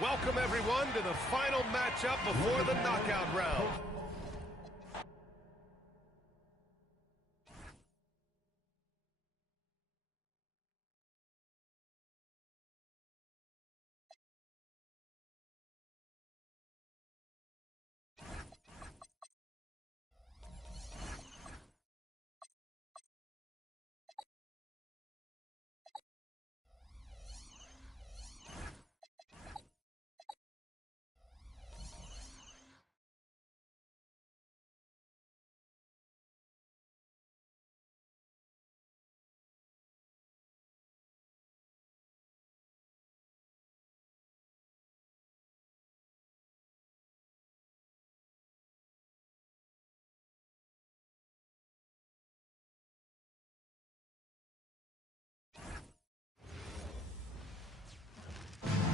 Welcome, everyone, to the final matchup before the knockout round.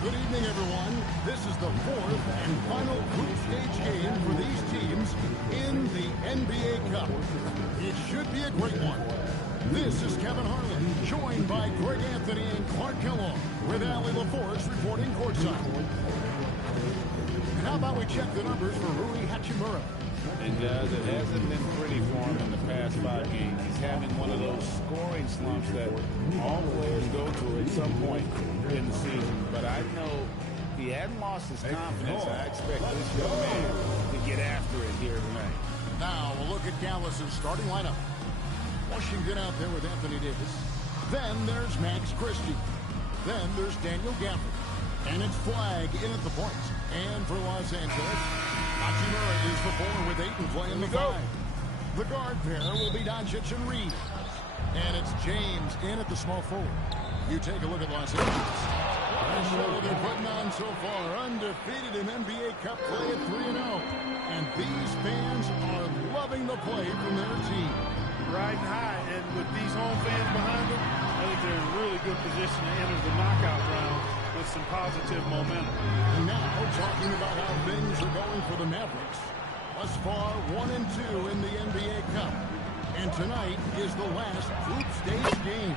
Good evening, everyone. This is the fourth and final group stage game for these teams in the NBA Cup. It should be a great one. This is Kevin Harlan, joined by Greg Anthony and Clark Kellogg, with Allie LaForce reporting courtside. And how about we check the numbers for Rui Hachimura? And guys, it hasn't been pretty for him in the past 5 games. He's having one of those scoring slumps that all players go through at some point in the season. But I know he hadn't lost his confidence. I expect this young man to get after it here tonight. Now we'll look at Dallas's starting lineup. Washington out there with Anthony Davis. Then there's Max Christie. Then there's Daniel Gafford. And it's Flagg in at the point. And for Los Angeles, Hachimura is the 4 with Ayton playing the 5. The guard pair will be Doncic and Reed. And it's James in at the small forward. You take a look at Los Angeles. The show they're putting on so far, undefeated in NBA Cup play at 3-0. And these fans are loving the play from their team. Riding high, and with these home fans behind them, I think they're in really good position to enter the knockout round with some positive momentum. And now, talking about how things are going for the Mavericks. Thus far, 1-2 in the NBA Cup. And tonight is the last group stage game.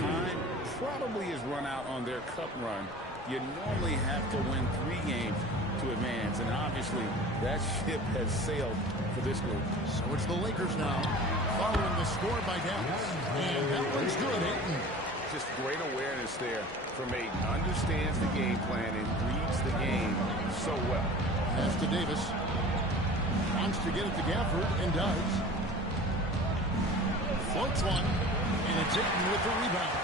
Time probably has run out on their cup run. You normally have to win 3 games to advance, and obviously that ship has sailed for this group. So it's the Lakers now, following the score by Dallas. And that one's good, Ayton. Just great awareness there from Ayton. Understands the game plan and reads the game so well. Pass to Davis. Wants to get it to Gafford, and does. Floats one, and it's Ayton with the rebound.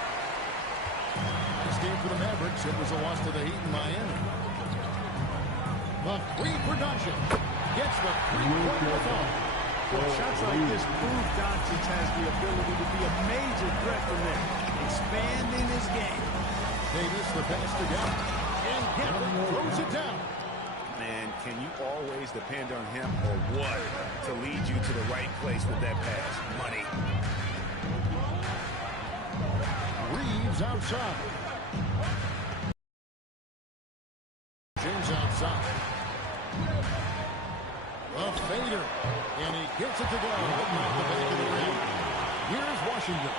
This game for the Mavericks, it was a loss to the Heat in Miami. The 3 for Doncic. Gets the 3-point ball. Well, shots like this prove Doncic has the ability to be a major threat from there, expanding his game. Davis, the pass to Gafford. And Gafford throws it down. Man, can you always depend on him or what to lead you to the right place with that pass? Money. Reeves outside. James outside. A fader. And he gets it to go. Off the back of the rim. Here's Washington.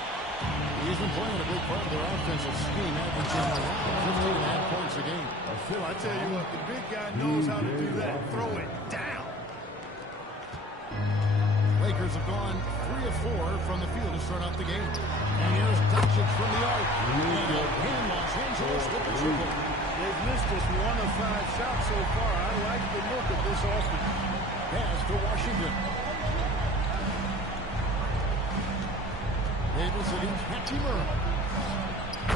He's been playing a big part of their offensive scheme, averaging around 15.5 points a game. Phil, I tell you what, the big guy knows how to do that. Throw it down. Lakers have gone 3 of 4 from the field to start out the game. And here's Doncic from the arc. And Los Angeles with the triple. They've missed just 1 of 5 shots so far. I like the look of this offense. Pass to Washington. Davis against Hachimura.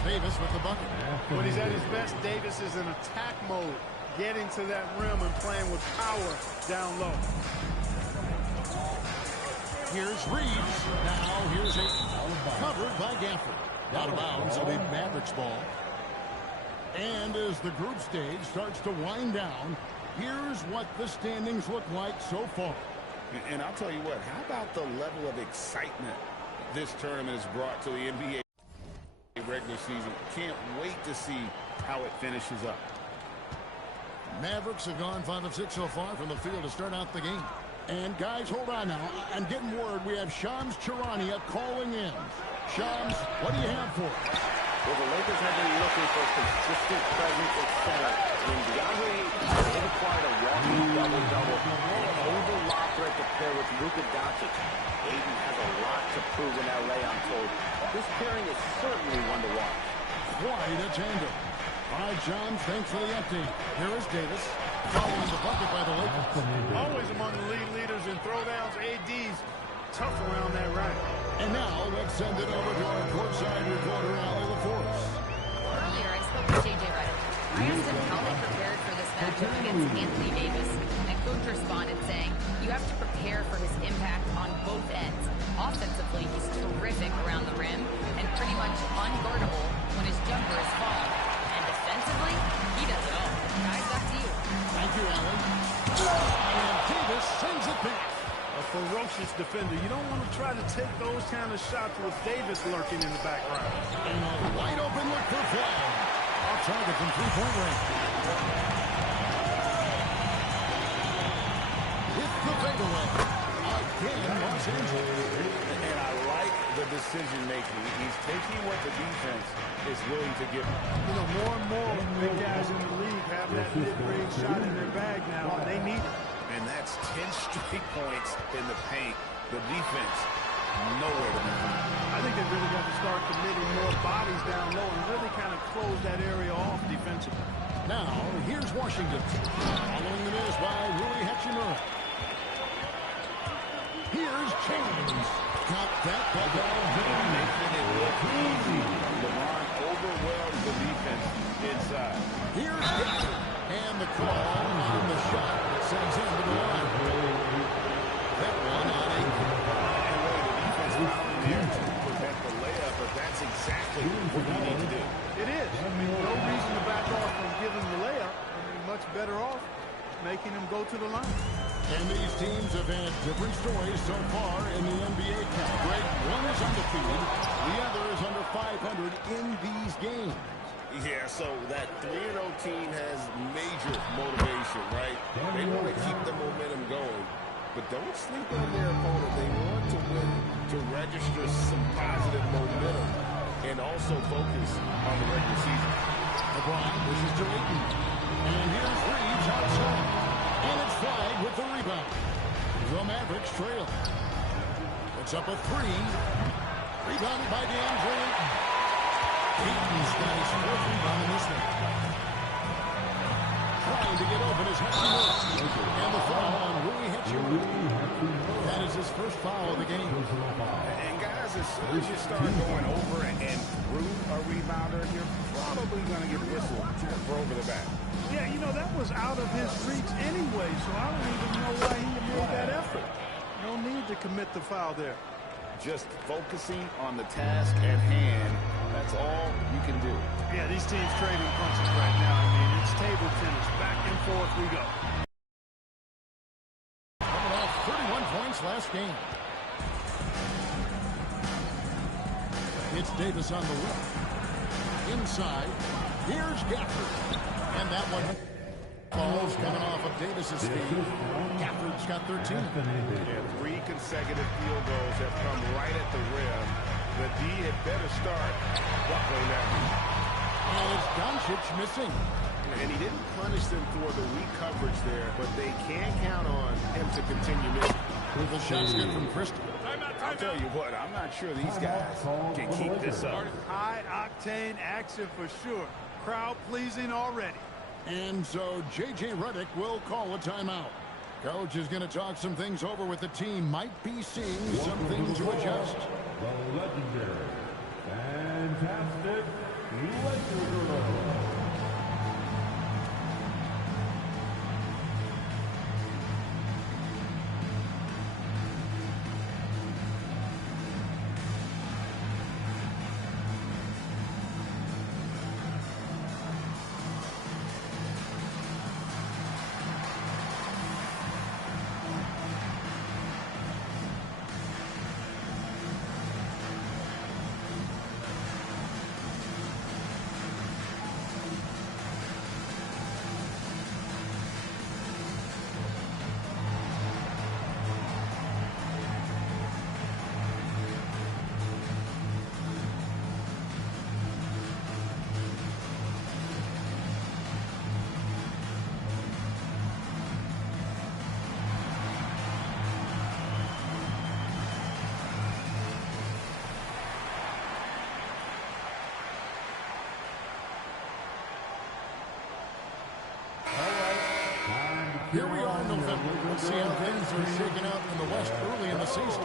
Davis with the bucket. When he's at his best, Davis is in attack mode, getting to that rim and playing with power down low. Here's Reeves. Now here's Ayton. Covered by Gafford. Out of bounds, it'll be Mavericks ball. And as the group stage starts to wind down, here's what the standings look like so far. And I'll tell you what, how about the level of excitement this tournament has brought to the NBA regular season? Can't wait to see how it finishes up. Mavericks have gone 5 of 6 so far from the field to start out the game. And guys, hold on now. I'm getting word we have Shams Charania calling in. Shams, what do you have for us? Well, the Lakers have been looking for consistent presence at center in the Luka Doncic. Aiden has a lot to prove in LA, I'm told. This pairing is certainly one to watch. Quite a tandem. All right, John, thanks for the update. Here is Davis, following the bucket by the Lakers. Always among the league leaders in throwdowns. AD's tough around that rack. And now let's send it over to our courtside reporter, Allie LaForce. Earlier, I spoke with J.J. Redick. I asked him how they prepared for this matchup against Anthony Davis, and Coach responded saying, you have to prepare for his impact on both ends. Offensively, he's terrific around the rim and pretty much unguardable when his jumper is falling. And defensively, he does it all. Guys, back to you. Thank you, Allie. And Davis sends it back. A ferocious defender. You don't want to try to take those kind of shots with Davis lurking in the background. And a wide open look for Flag. Off target from three-point range. With the fadeaway. Again, Los Angeles. And I like the decision-making. He's taking what the defense is willing to give him. You know, more and more big guys in the league have that mid-range shot in their bag now, and they need it. And that's 10 straight points in the paint. The defense, nowhere to be found. I think they really got to start committing more bodies down low and really kind of close that area off defensively. Now, here's Washington. Following the miss by Rui Hachimura. Here's James. Got that bucket. Making it look easy. LeBron overwhelms the defense inside. Here's Gafford. And the call on the shot that sends him to the line. That one on 8. And the defense found there to prevent the layup, but that's exactly what you need to do. It is. No reason to back off from giving the layup. I mean, much better off making him go to the line. And these teams have had different stories so far in the NBA category. One is undefeated. The other is under 500 in these games. Yeah, so that 3-0 team has major motivation, right? They want to keep the momentum going, but don't sleep on their opponent. They want to win to register some positive momentum and also focus on the regular season. LeBron wishes to Ayton. And here's Reeves outside. And it's Flag with the rebound. The Mavericks trail. It's up a 3. Rebounded by DeAndre Ayton. Ayton's got his 4th rebound in this one. Trying to get open is Hachimura. And the foul on Rui Hachimura. That is his first foul of the game. And guys, as soon as you start going over and through a rebounder, you're probably going to get whistled for over the back. Yeah, you know, that was out of his reach anyway, so I don't even know why he made that effort. No need to commit the foul there. Just focusing on the task at hand, that's all you can do. Yeah, these teams trading punches right now. I mean, it's table tennis. Back and forth we go. Coming off 31 points last game. It's Davis on the left. Inside, here's Gafford. And that one falls coming off of Davis's feet. Gafford's got 13. And 3 consecutive field goals have come right at the rim. The D had better start buckling that. And it's Doncic missing. And he didn't punish them for the weak coverage there, but they can count on him to continue missing. The shot's good from Christie. I'll tell you what, I'm not sure these guys can keep this up. High-octane action for sure. Crowd pleasing already. And so J.J. Redick will call a timeout. Coach is going to talk some things over with the team. Might be seeing something to adjust. The legendary, fantastic Lakers. Here we are in November. Let's see how things are shaking out in the West early in the season.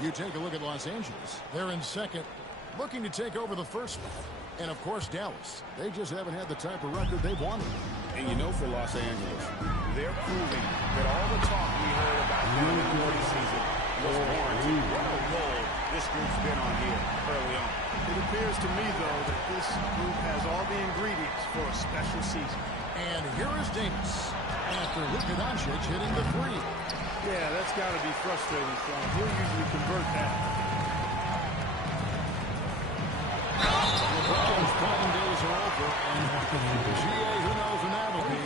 You take a look at Los Angeles. They're in second, looking to take over the first spot. And, of course, Dallas. They just haven't had the type of record they've wanted. And you know, for Los Angeles, they're proving that all the talk we heard about them in the preseason was warranted. What a role this group's been on here early on. It appears to me, though, that this group has all the ingredients for a special season. And here is Davis after Luka hitting the three. Yeah, that's got to be frustrating for him. He'll usually convert that. LeBron's playing days are over, and GA, who knows when that will be.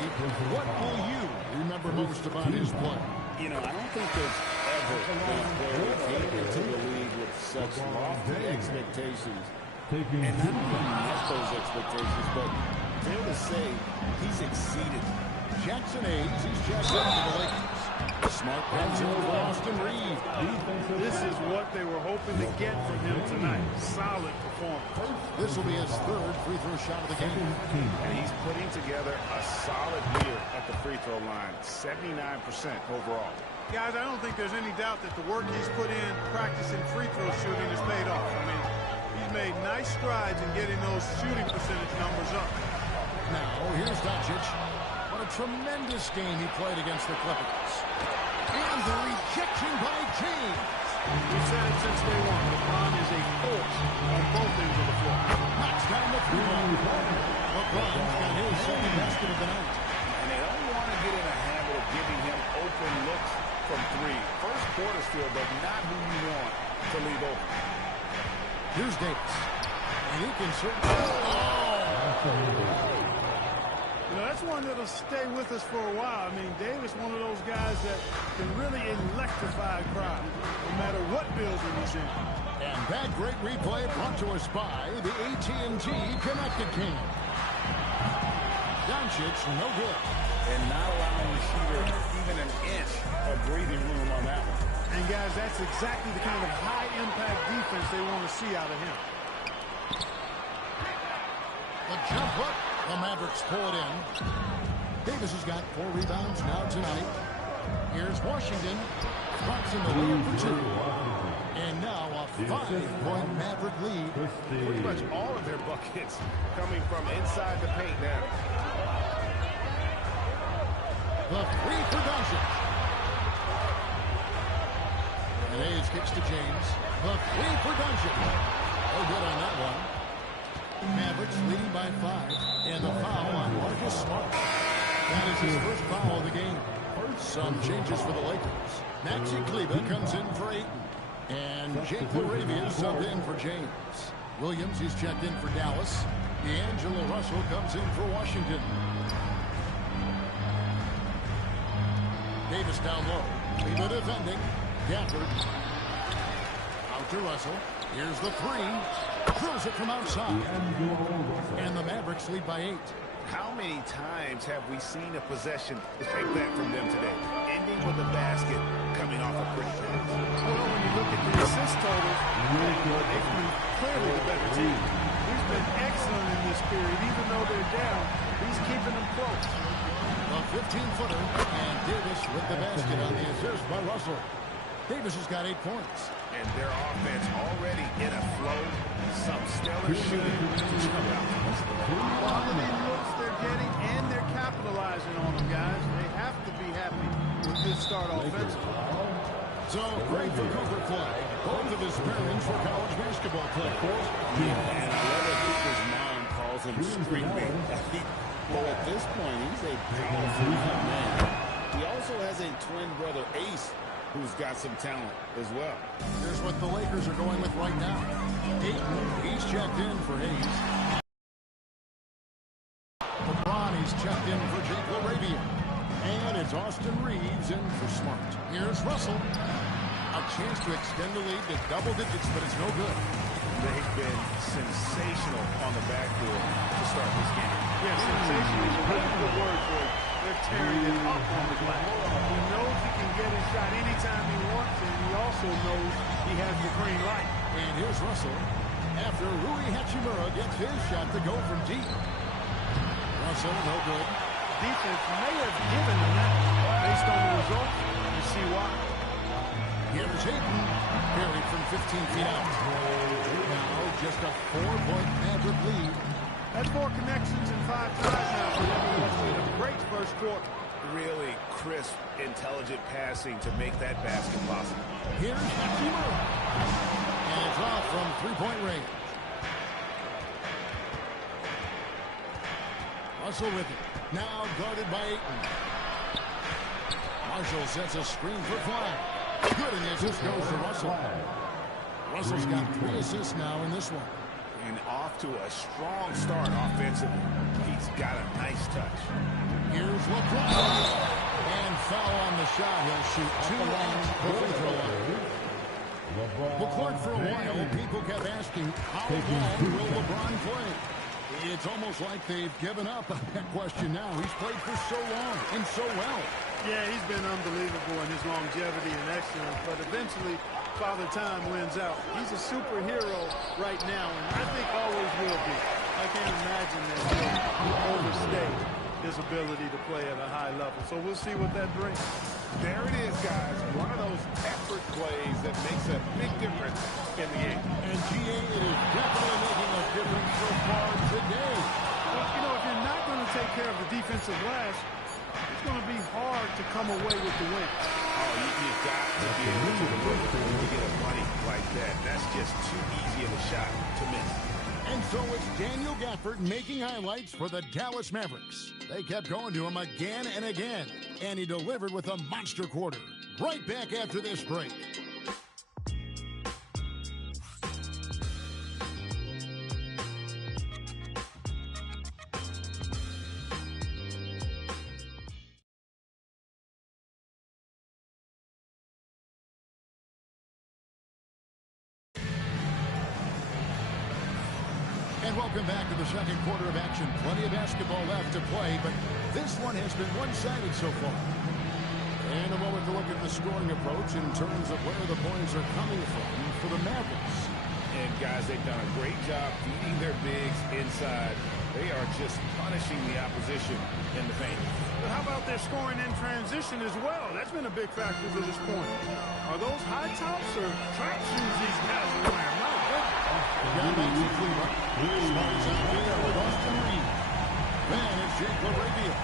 What will you remember most about his play? You know, I don't think there's ever been a player that came into the league with such lofty expectations. And not only met those expectations, but fair to say, he's exceeded. Jackson Hayes, he's checked in for the Lakers. Smart comes in for Austin Reeves. This is what they were hoping to get from him tonight. Solid performance. This will be his third free throw shot of the game. And he's putting together a solid year at the free throw line. 79% overall. Guys, I don't think there's any doubt that the work he's put in practicing free throw shooting has paid off. I mean, he's made nice strides in getting those shooting percentage numbers up. Now, here's Doncic. What a tremendous game he played against the Clippers. And the rejection by James. We've said it since day one. LeBron is a force on both ends of the floor. Knocks down the three-ball. LeBron's got his second basket of the night. And they don't want to get in a habit of giving him open looks from three. First quarter still, but not who you want to leave open. Here's Davis. And he can certainly... You know, that's one that'll stay with us for a while. I mean, Davis, one of those guys that can really electrify a crowd, no matter what building he's in. And that great replay brought to us by the AT&T Connected King. Doncic, no good. And not allowing the shooter even an inch of breathing room on that one. And, guys, that's exactly the kind of high-impact defense they want to see out of him. The jump hook. The Mavericks pull it in. Davis has got 4 rebounds now tonight. Here's Washington. Drops in the lead for 2. And now a 5-point Maverick lead. Pretty much all of their buckets coming from inside the paint now. The three for Doncic. And Hayes kicks to James. The three for Doncic. No good on that one. Mavericks leading by 5. And the foul on Marcus Smart. That is his first foul of the game. Some changes for the Lakers. Maxi Kleber comes in for Ayton. And Jake LaRavia subbed in for James. Williams, he's checked in for Dallas. D'Angelo Russell comes in for Washington. Davis down low. Kleber defending. Gafford. Out to Russell. Here's the three. Throws it from outside. And the Mavericks lead by 8. How many times have we seen a possession like that from them today? Ending with a basket coming off a pretty pass. Well, when you look at the assist totals, they've been clearly the better team. He's been excellent in this period. Even though they're down, he's keeping them close. A 15-footer. And Davis with the basket on the assist by Russell. Davis has got 8 points. And their offense already in a flow. Some stellar shooting to come out. Quality looks they're getting, and they're capitalizing on them, guys. They have to be happy with this start offensively. So, great for Cooper Flag. Both of his parents were college basketball players. And I love that Cooper's mom calls him Street Man. Well, at this point, he's a powerful young man. He also has a twin brother, Ace, who's got some talent as well. Here's what the Lakers are going with right now. Ayton, he's checked in for Hayes. LeBron, he's checked in for Jake LaRavia. And it's Austin Reeves in for Smart. Here's Russell. A chance to extend the lead to double digits, but it's no good. They've been sensational on the backboard to start this game. Yeah, sensational is a really good word for it. They're tearing it up on the glass. He knows he can get his shot anytime he wants, and he also knows he has the green light. And here's Russell after Rui Hachimura gets his shot to go from deep. Russell, no good. Defense may have given him that Based on the results, you see why. Here's Hayden, buried from 15 feet out. Now just a 4-point Maverick lead. That's 4 connections and 5 tries now for them. A great first quarter. Really crisp, intelligent passing to make that basket possible. Here's Hakima. And it's off from 3-point range. Russell with it. Now guarded by Ayton. Marshall sets a screen for Flag. Good, and the assist goes to Russell. Russell's got 3 assists now in this one. And off to a strong start offensively. He's got a nice touch. Here's LeBron. And foul on the shot. He'll shoot 2 at the free throw line. McClure, for a while, people kept asking, how long will LeBron play? It's almost like they've given up on that question now. He's played for so long and so well. Yeah, he's been unbelievable in his longevity and excellence, but eventually Father Time wins out. He's a superhero right now, and I think always will be. I can't imagine that he'll overstay his ability to play at a high level. So we'll see what that brings. There it is, guys. One of those effort plays that makes a big difference in the game. And GA, it is definitely making a difference so far today. Well, you know, if you're not going to take care of the defensive glass, it's going to be hard to come away with the win. Oh, you've got to be able to deliver when you get a money like that. That's just too easy of a shot to miss. And so it's Daniel Gafford making highlights for the Dallas Mavericks. They kept going to him again and again, and he delivered with a monster quarter. Right back after this break. And welcome back to the second quarter of action. Plenty of basketball left to play, but this one has been one-sided so far. And a moment to look at the scoring approach in terms of where the points are coming from for the Mavericks. And, guys, they've done a great job feeding their bigs inside. They are just punishing the opposition in the paint. But how about their scoring in transition as well? That's been a big factor to this point. Are those high tops or track shoes these guys are wearing? My goodness. Down back to Cleveland. Smarts out there with Austin Reed. Then it's Jake LaRavia.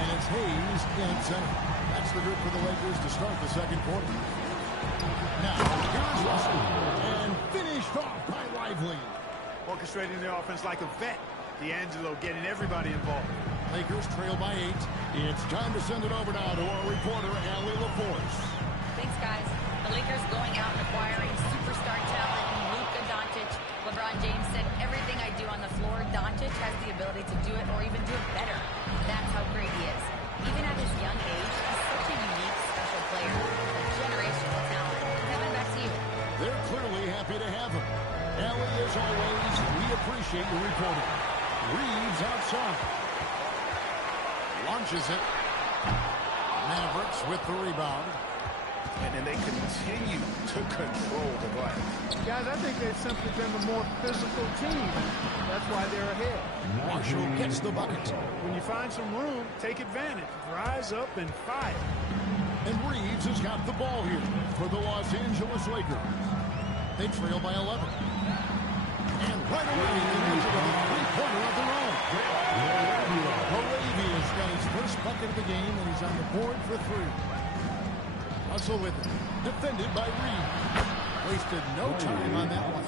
And it's Hayes in center. That's the group for the Lakers to start the second quarter. Now, here's Russell. And finished off by Lively. Orchestrating the offense like a vet. D'Angelo getting everybody involved. Lakers trail by 8. It's time to send it over now to our reporter, Allie LaForce. Thanks, guys. The Lakers going out and acquiring superstar talent in Luka Doncic. LeBron James said, everything I do on the floor, Doncic has the ability to do it or even do it better. That's how great he is. Even at his young age, he's such a unique, special player. A generational talent. Kevin, back to you. They're clearly happy to have him. Allie, as always, we appreciate your reporting. Reeves outside. Launches it. Mavericks with the rebound. And then they continue to control the glass. Guys, I think they've simply been the more physical team. That's why they're ahead. Marshall gets the bucket. When you find some room, take advantage. Rise up and fire. And Reeves has got the ball here for the Los Angeles Lakers. They trail by 11. And right away, they answer with a three-pointer of their own. Moravia's got his first bucket of the game, and he's on the board for 3. Russell with it. Defended by Reed. Wasted no time on that one.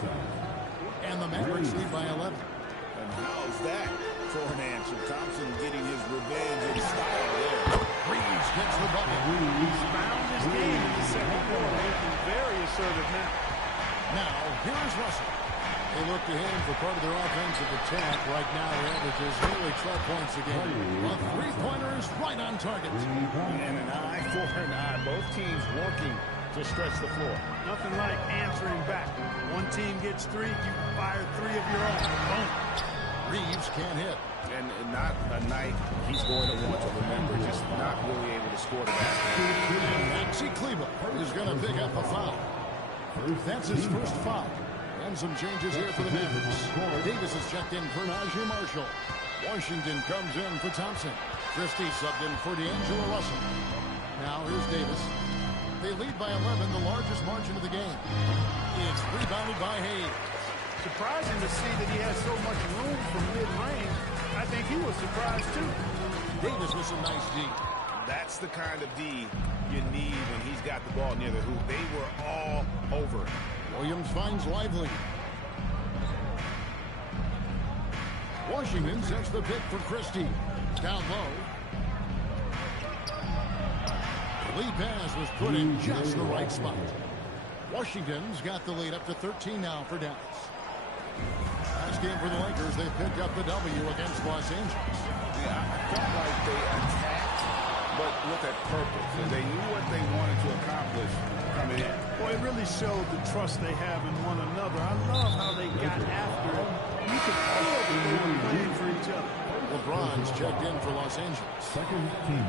And the Mavericks lead by 11. And how's that for an answer? Thompson getting his revenge in style there. Reeves gets the bucket. He's found his game in the second quarter. Looking very assertive now. Now, here is Russell. They look to him for part of their offensive attack. Right now, he averages nearly 12 points a game. A three-pointer is right on target. And an eye for an eye. Both teams working to stretch the floor. Nothing like answering back. One team gets 3, you fire 3 of your own. Boom. Reeves can't hit. And not a night he's going to want to remember. Just not really able to score the basket. And Maxi Kleber is going to pick up a foul. That's his first foul. And some changes here for the Mavericks. Davis is checked in for Najee Marshall. Washington comes in for Thompson. Christie subbed in for D'Angelo Russell. Now here's Davis. They lead by 11, the largest margin of the game. It's rebounded by Hayes. Surprising to see that he has so much room from mid-range. I think he was surprised too. Davis with some nice D. That's the kind of D you need when he's got the ball near the hoop. They were all over it. Williams finds Lively. Washington sets the pick for Christie. Down low. The lead pass was put in just the right spot. Washington's got the lead up to 13 now for Dallas. Last game for the Lakers, they picked up the W against Los Angeles. Yeah, I felt like they attacked, but with a purpose. And they knew what they wanted to accomplish coming in. Boy, it really showed the trust they have in one another. I love how they got after it. You could feel that they were playing for each other. LeBron's checked in for Los Angeles. Second team.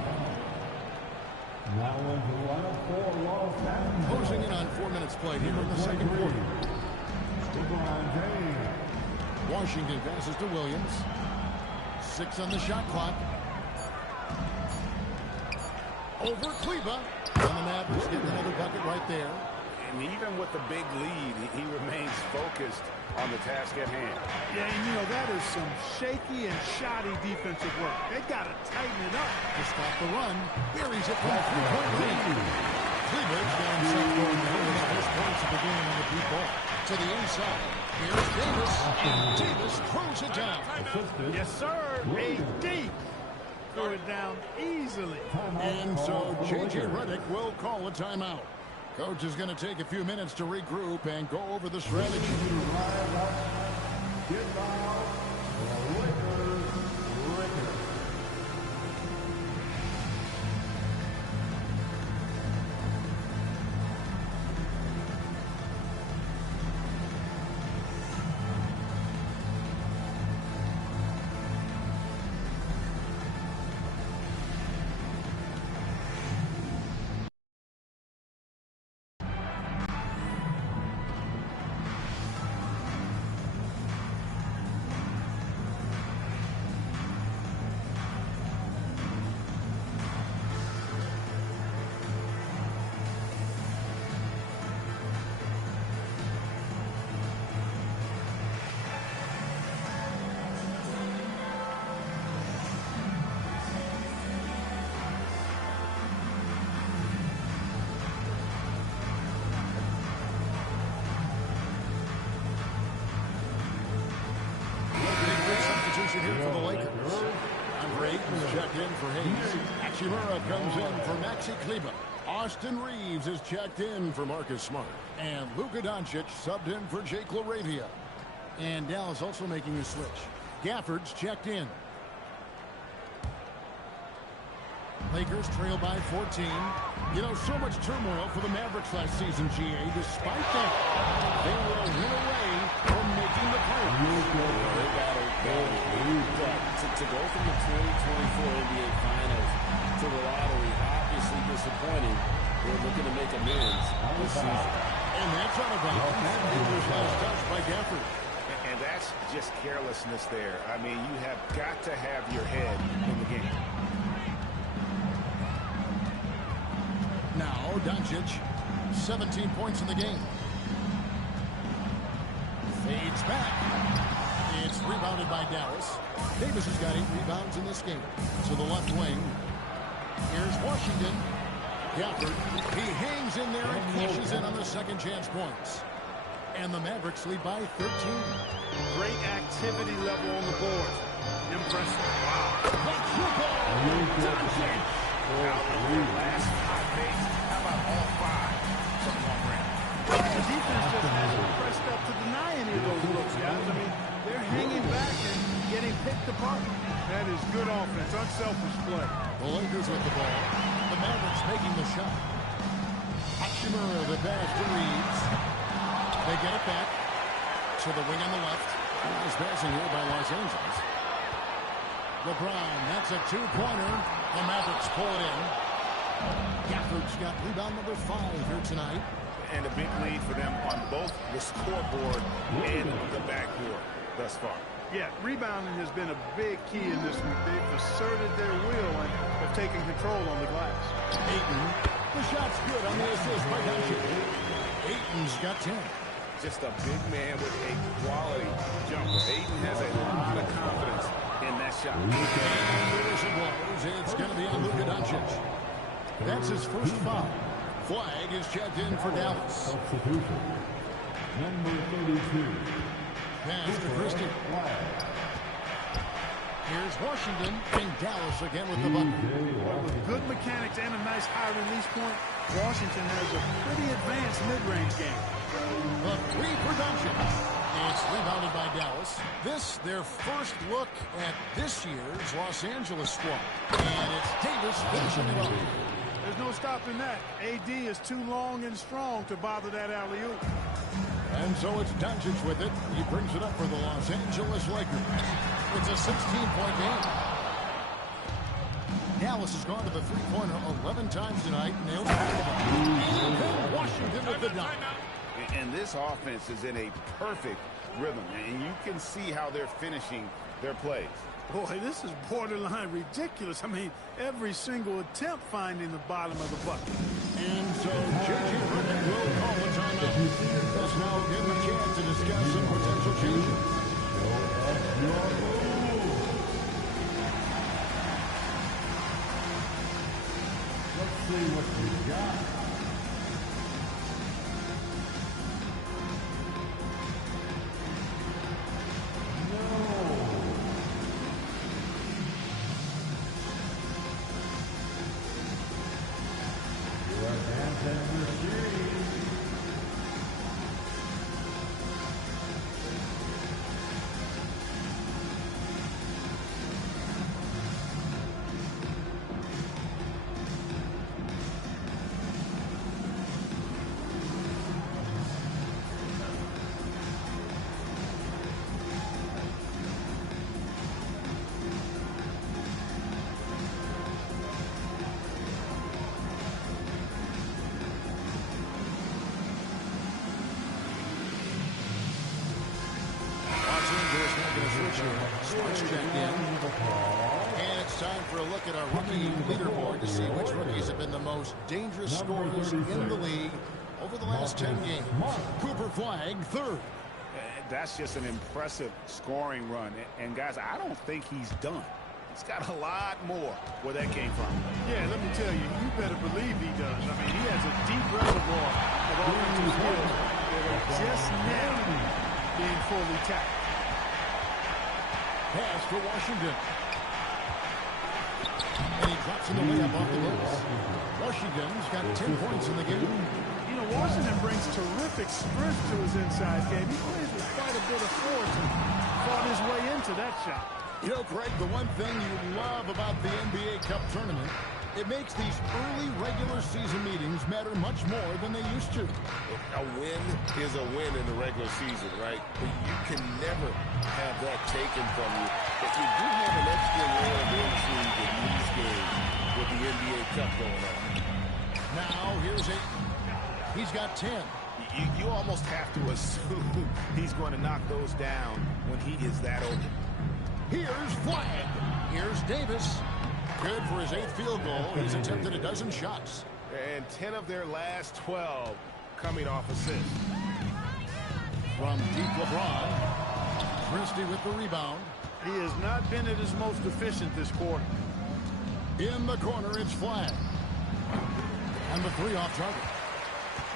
Now in the lineup for Los Angeles. Closing in on 4 minutes played here in the second quarter. LeBron James. Washington passes to Williams. 6 on the shot clock. Over Kleba. And the Mavericks get another bucket right there. And even with the big lead, he remains focused on the task at hand. Yeah, and you know, that is some shaky and shoddy defensive work. They got to tighten it up. To stop the run, buries it from 3-point range. Cleveland's down 7 going now with the first points of the game on the deep ball. To the inside. Here's Davis. And Davis throws it down. Yes, sir. AD. Threw it down easily. And so J.J. Redick will call a timeout. Coach is going to take a few minutes to regroup and go over the strategy. Here for the Lakers. Andre Ayton's checked in for Hayes. Hachimura comes in for Maxi Kleba. Austin Reeves is checked in for Marcus Smart. And Luka Doncic subbed in for Jake LaRavia. And Dallas also making a switch. Gafford's checked in. Lakers trail by 14. You know, so much turmoil for the Mavericks last season, GA. Despite that, they were a win away from making the playoffs. To go from the 2024 NBA Finals to the lottery, obviously disappointing. They're looking to make amends this season. And that's on a bounce. It was last touched by Gafford. And that's just carelessness there. I mean, you have got to have your head in the game. Now, Doncic, 17 points in the game. Fades back. It's rebounded by Dallas. Davis has got 8 rebounds in this game. To the left wing. Here's Washington. Gafford. He hangs in there and cashes in on the second chance points. And the Mavericks lead by 13. Great activity level on the board. Impressive. Wow. That's Luka. Doncic. Out of their last 5 games, how about all 5 from one round? The defense just hasn't pressed up to deny any of those looks, guys. I mean, they're hanging back and getting picked apart. That is good offense, unselfish play. The Lakers with the ball. The Mavericks making the shot. Hachimura, the pass to Reeves. They get it back to the wing on the left. Nice passing here by Los Angeles. LeBron, that's a 2-pointer. The Mavericks pull it in. Gafford's got rebound number 5 here tonight. And a big lead for them on both the scoreboard and the backboard thus far. Yeah, rebounding has been a big key in this one. They've asserted their will, and if taking control on the glass. Ayton, the shot's good on the assist by Doncic. Ayton's got 10. Just a big man with a quality jumper. Ayton has a lot of confidence in that shot. And the whistle blows. It's going to be on Luka Doncic. That's his first foul. Flag is checked in for Dallas. Substitution. Number 32. Pass to Christie. Here's Washington, and Dallas again with the bucket. With good mechanics and a nice high release point, Washington has a pretty advanced mid-range game. The three for Doncic. It's rebounded by Dallas. This, their first look at this year's Los Angeles squad. And it's Davis finishing it off. There's no stopping that. AD is too long and strong to bother that alley-oop. And so it's Doncic with it. He brings it up for the Los Angeles Lakers. It's a 16-point game. Dallas has gone to the three-pointer 11 times tonight. Nailed it. And then Washington with the dunk. And this offense is in a perfect rhythm, and you can see how they're finishing their plays. Boy, this is borderline ridiculous. I mean, every single attempt finding the bottom of the bucket. And so J.J. Redick will call a timeout. Let's now give him a chance to discuss some potential changes. Let's see what we got. Switch checked in. And it's time for a look at our rookie leaderboard to see which rookies have been the most dangerous scorers in the league over the last 10 games. Cooper Flag, third. That's just an impressive scoring run. And guys, I don't think he's done. He's got a lot more where that came from. Yeah, let me tell you, you better believe he does. I mean, he has a deep reservoir of offensive skills that are just now being fully tapped. Pass for Washington. And he drops in the layup off the ropes. Washington's got 10 points in the game. You know, Washington brings terrific strength to his inside game. He plays with quite a bit of force and fought his way into that shot. You know, Craig, the one thing you love about the NBA Cup tournament, it makes these early regular season meetings matter much more than they used to. A win is a win in the regular season, right? But you can never have that taken from you. But you do have an extra layer of intrigue in these games with the NBA Cup going on. Now, here's Ayton. He's got 10. You almost have to assume he's going to knock those down when he is that open. Here's Flag. Here's Davis. Good for his 8th field goal. He's attempted a dozen shots. And 10 of their last 12 coming off assists. From deep LeBron. Christie with the rebound. He has not been at his most efficient this quarter. In the corner, it's Flag. And the three off target.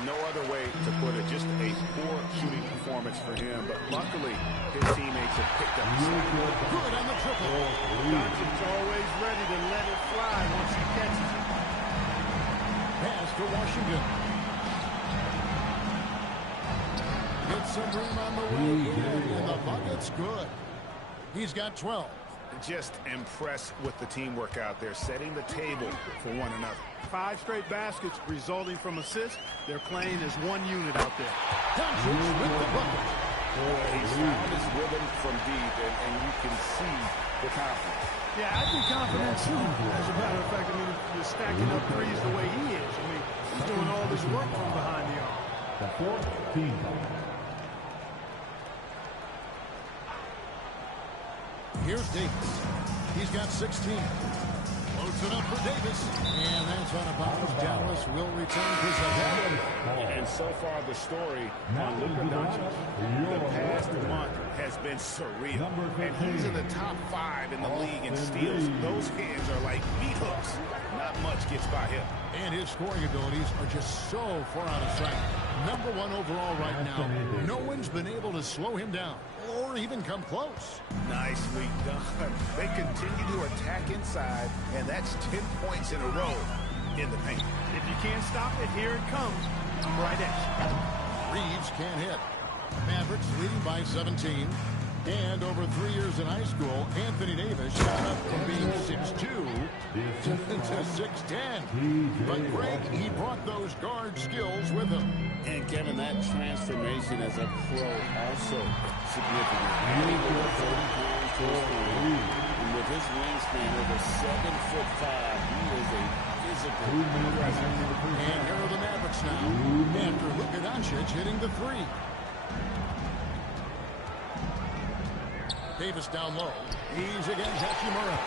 No other way to put it. Just a poor shooting performance for him. But luckily, his teammates have picked up the slack. Good on the triple. Doncic's always ready to let it fly once he catches it. Pass for Washington. Gets some room on the way in, and the bucket's good. He's got 12. Just impressed with the teamwork out there, setting the table for one another. 5 straight baskets resulting from assists. They're playing as one unit out there. Doncic with the bucket. He's found his rhythm from deep, and you can see the confidence. Yeah, I'd be confident too. As a matter of fact, I mean, if you're stacking up threes the way he is, I mean, he's doing all this work from behind the arc. The fourth team. Here's Davis. He's got 16. Loads it up for Davis. bounce on a bounce. Dallas will return possession. And so far, the story on Luka Doncic the past month has been surreal. And he's in the top 5 in the league in steals. Those hands are like meat hooks. Not much gets by him. And his scoring abilities are just so far out of sight. Number 1 overall right now. No one's been able to slow him down or even come close. Nicely done. They continue to attack inside, and that's 10 points in a row in the paint. If you can't stop it, here it comes. Right at Reeves can't hit. Mavericks leading by 17. And over 3 years in high school, Anthony Davis shot up from being 6'2" to 6'10". But Greg, he brought those guard skills with him. And Kevin, that transformation as a pro also significant. Adding over 30 pounds to his frame. And with his wingspan over 7'5", he is a physical presence. And here are the Mavericks now. After Luka Doncic hitting the 3. Davis down low. He's against Hachimura.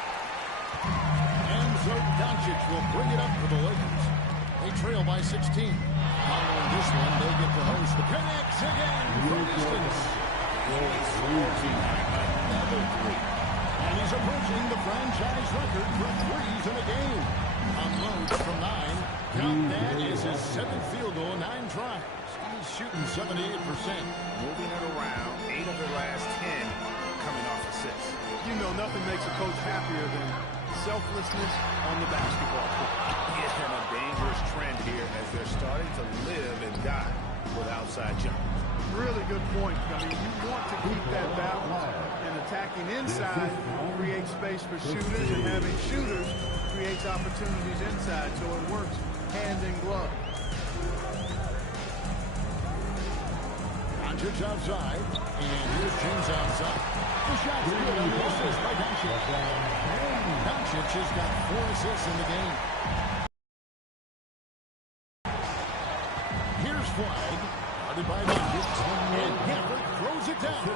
And so Doncic will bring it up for the Lakers. They trail by 16. Following this one, they get the host. The connects again from distance. Another 3. And he's approaching the franchise record for threes in a game. Unloads from 9. Count that as his 7th field goal, 9 tries. He's shooting 78%. Moving it around, 8 of the last 10 coming off assists. You know, nothing makes a coach happier than selflessness on the basketball court. It's been a dangerous trend here as they're starting to live and die with outside jumpers. Really good point. I mean, you want to keep that balance, and attacking inside creates space for shooters, and having shooters creates opportunities inside, so it works hand in glove. Doncic outside, and here's James outside. The shot's good on the assist by Doncic. Doncic has got 4 assists in the game. Here's Flag, guarded by Doncic, and Gafford throws it down.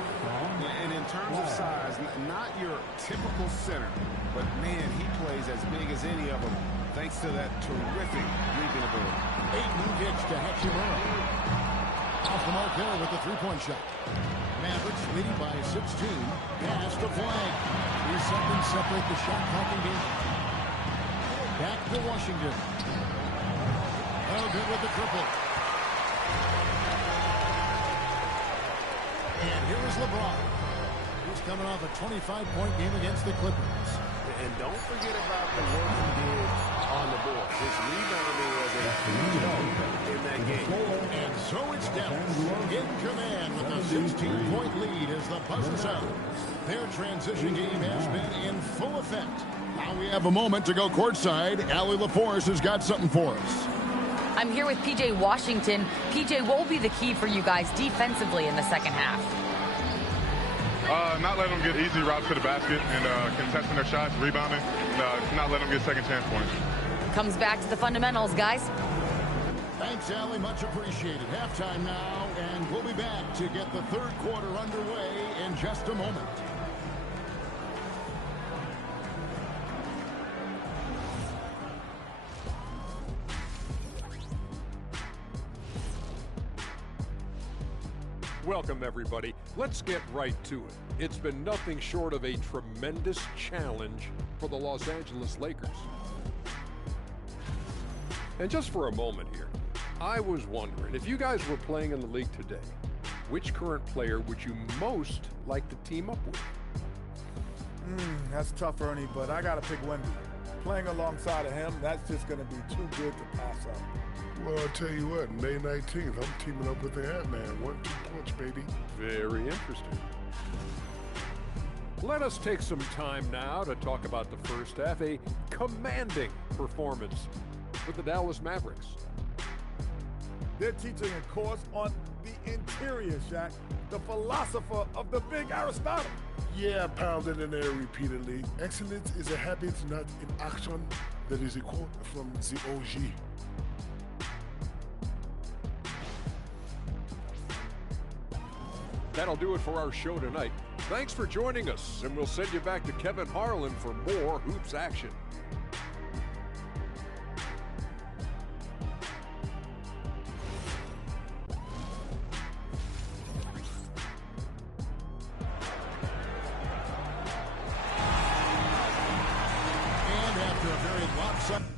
And in terms of size, not your typical center, but man, he plays as big as any of them, thanks to that terrific leaping ability. Ayton gets to Hachimura. Off the mark there with the 3-point shot. Mavericks leading by 16. Pass to Flag. 3 seconds separate the shot clock and game. Back to Washington. Oh, good with the triple. And here is LeBron. He's coming off a 25-point game against the Clippers. And don't forget about the work he did on the board. His rebounding was a huge help in that game. And so it's Dallas in command with a 16-point lead as the buzzer sounds. Their transition game has been in full effect. Now we have a moment to go courtside. Allie LaForce has got something for us. I'm here with P.J. Washington. P.J., what will be the key for you guys defensively in the second half? Not letting them get easy routes to the basket and contesting their shots, rebounding, not letting them get second chance points. Comes back to the fundamentals, guys. Thanks, Allie. Much appreciated. Halftime now, and we'll be back to get the third quarter underway in just a moment. Welcome, everybody. Let's get right to it. It's been nothing short of a tremendous challenge for the Los Angeles Lakers. And just for a moment here, I was wondering, if you guys were playing in the league today, which current player would you most like to team up with? That's tough, Ernie, but I got to pick Wemby. Playing alongside of him, that's just going to be too good to pass up. Well, I'll tell you what, May 19th, I'm teaming up with the Ant-Man. 1-2 punch, baby. Very interesting. Let us take some time now to talk about the first half. A commanding performance for the Dallas Mavericks. They're teaching a course on the interior, Shaq, the philosopher of the big Aristotle. Yeah, pounded in there repeatedly. Excellence is a habit, not an action. That is a quote from the OG. That'll do it for our show tonight. Thanks for joining us, and we'll send you back to Kevin Harlan for more Hoops action. second.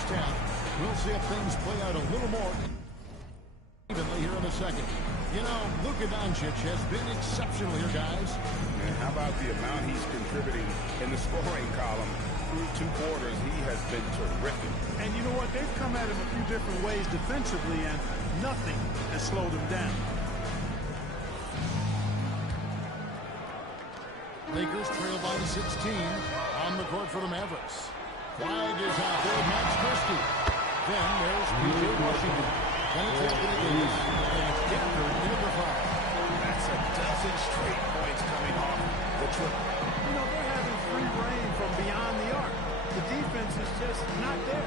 first half. We'll see if things play out a little more evenly here in the second. You know, Luka Doncic has been exceptional here, guys. And how about the amount he's contributing in the scoring column? Through 2 quarters, he has been terrific. And you know what? They've come at him a few different ways defensively, and nothing has slowed him down. Lakers trail by 16 on the court for the Mavericks. Flag is out there, Max Christie. Then there's P.J. Washington. Then it's Anthony Davis, and it's Denver into the foul. That's a dozen straight points coming off the triple. You know, they're having free reign from beyond the arc. The defense is just not there.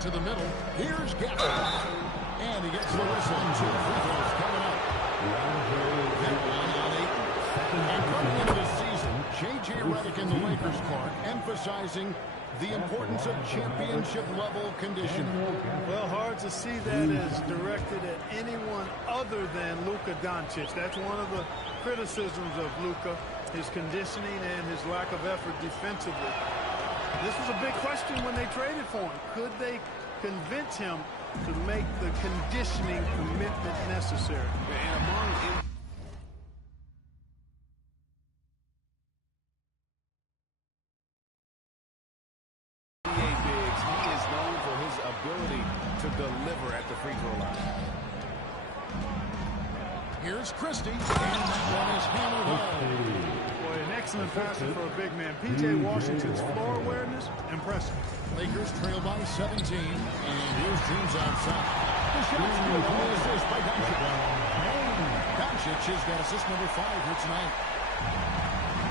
To the middle, here's Gafford. And he gets the whistle. 2 free throws coming up. And 1 on 8. And coming into the season, J.J. Redick in the Lakers court, emphasizing the importance of championship-level conditioning. Well, hard to see that as directed at anyone other than Luka Doncic. That's one of the criticisms of Luka, his conditioning and his lack of effort defensively. This was a big question when they traded for him. Could they convince him to make the conditioning commitment necessary? And among NBA bigs, he is known for his ability to deliver at the free throw line. Here's Christie, and that one is hammered home. Boy, an excellent passer for a big man. P.J. Washington's floor awareness, impressive. Lakers trail by 17, and here's James outside. The shot's good on the assist by Doncic. Doncic has got assist number 5 here tonight.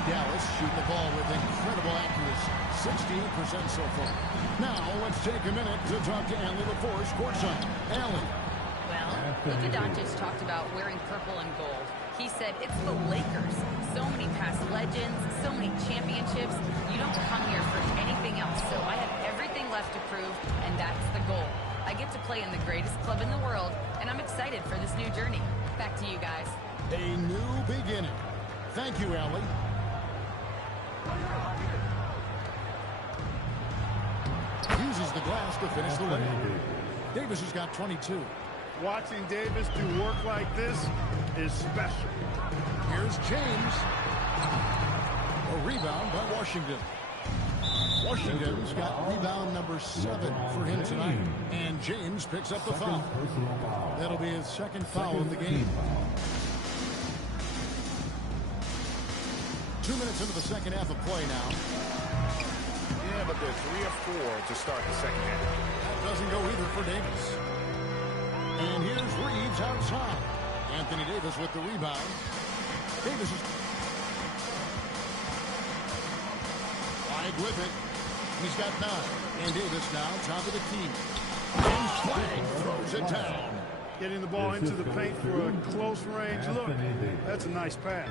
Dallas shooting the ball with incredible accuracy, 68% so far. Now, let's take a minute to talk to Allen LaForce courtside. Allen. Well, Luka Doncic talked about wearing purple and gold. He said it's the Lakers. So many past legends, so many championships. You don't come here for anything else. So I have everything left to prove, and that's the goal. I get to play in the greatest club in the world, and I'm excited for this new journey. Back to you guys. A new beginning. Thank you, Allie. Uses the glass to finish the layup. Davis has got 22. Watching Davis do work like this is special. Here's James. A rebound by Washington. Washington's got rebound number 7 for him tonight. And James picks up the foul. That'll be his second foul of the game. 2 minutes into the second half of play now. Yeah, but they're 3 of 4 to start the second half. That doesn't go either for Davis. And here's Reeves outside. Anthony Davis with the rebound. Davis is wide with it. He's got 9. And Davis now top of the key. And Flag throws it down. Getting the ball into the paint for a close range look. That's a nice pass.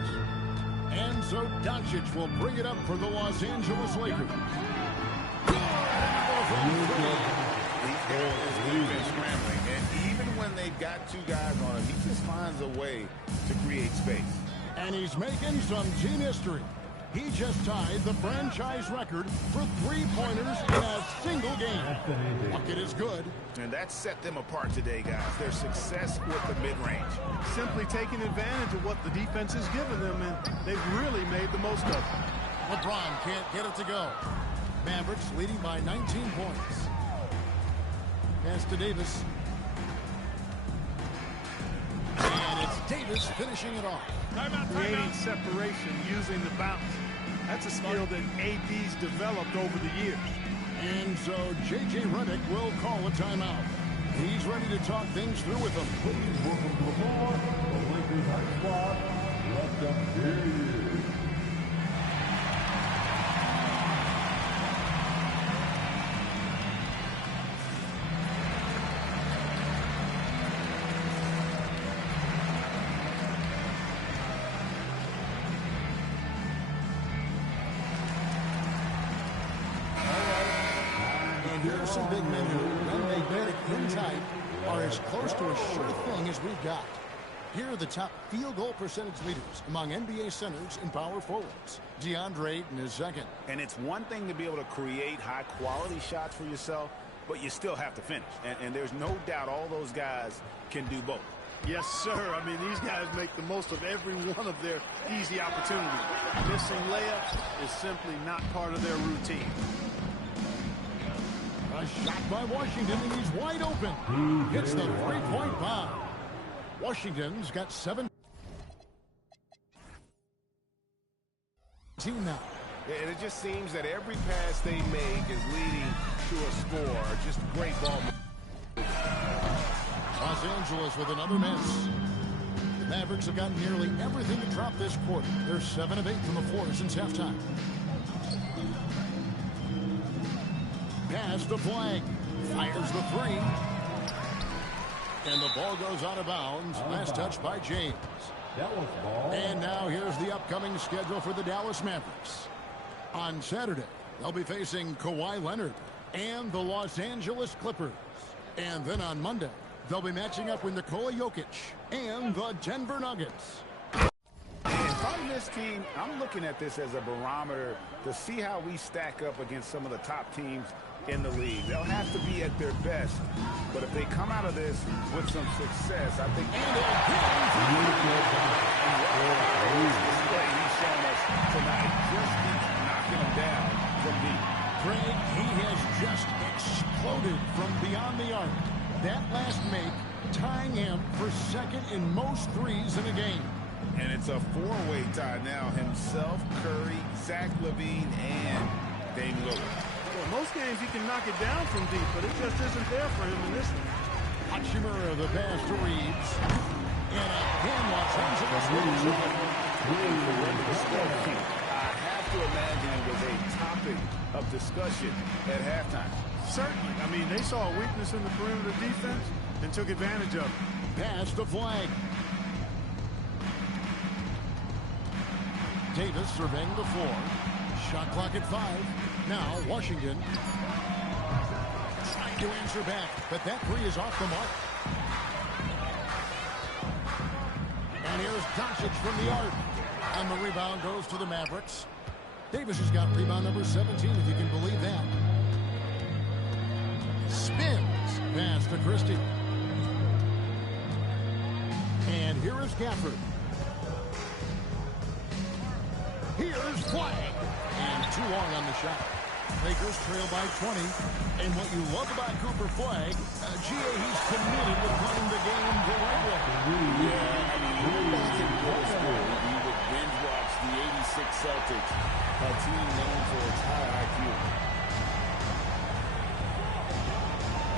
And so Doncic will bring it up for the Los Angeles Lakers. He's got his defense scrambling, and even when they've got 2 guys on him, he just finds a way to create space. And he's making some team history. He just tied the franchise record for 3-pointers in a single game. Bucket is good. And that set them apart today, guys. Their success with the mid-range. Simply taking advantage of what the defense has given them, and they've really made the most of it. LeBron can't get it to go. Mavericks leading by 19 points. Pass to Davis. And it's Davis finishing it off. Creating separation using the bounce. That's a skill that AD's developed over the years. And so J.J. Redick will call a timeout. He's ready to talk things through with them. The Lakers high squad left up here. Here's some big men who, when they get it in tight, are as close to a sure thing as we've got. Here are the top field goal percentage leaders among NBA centers and power forwards. DeAndre Ayton is second. And it's one thing to be able to create high-quality shots for yourself, but you still have to finish. And there's no doubt all those guys can do both. Yes, sir. I mean, these guys make the most of every one of their easy opportunities. Missing layups is simply not part of their routine. A shot by Washington, and he's wide open. Hits the three-point bomb. Washington's got 17 now. And it just seems that every pass they make is leading to a score. Just great ball. Los Angeles with another miss. The Mavericks have gotten nearly everything to drop this quarter. They're 7 of 8 from the floor since halftime. Pass to Flag. Fires the three. And the ball goes out of bounds. Last touch by James. And now here's the upcoming schedule for the Dallas Mavericks. On Saturday, they'll be facing Kawhi Leonard and the Los Angeles Clippers. And then on Monday, they'll be matching up with Nikola Jokic and the Denver Nuggets. If I'm this team, I'm looking at this as a barometer to see how we stack up against some of the top teams in the league. They'll have to be at their best, but if they come out of this with some success, I think he's shown us tonight just keeps knocking them down from deep. Craig, he has just exploded from beyond the arc. That last make tying him for second in most threes in a game. And it's a four-way tie now. Himself, Curry, Zach LaVine, and Dame Lillard. Well, most games he can knock it down from deep, but it just isn't there for him in this one. Hachimura, the pass to Reeves. And again, Los Angeles wins it. I have to imagine it was a topic of discussion at halftime. Certainly. I mean, they saw a weakness in the perimeter defense and took advantage of it. Pass to Flag. Davis surveying the floor. Shot clock at 5. Now Washington trying to answer back, but that three is off the mark. And here's Doncic from the arc. And the rebound goes to the Mavericks. Davis has got rebound number 17, if you can believe that. Spins. Pass to Christie. And here is Gafford. Here's Flag. And too long on the shot. Lakers trail by 20. And what you love about Cooper Flag, G.A., he's committed to playing the game the right way. Yeah, I mean, back in middle school, we would binge watch the '86 Celtics, a team known for its high IQ.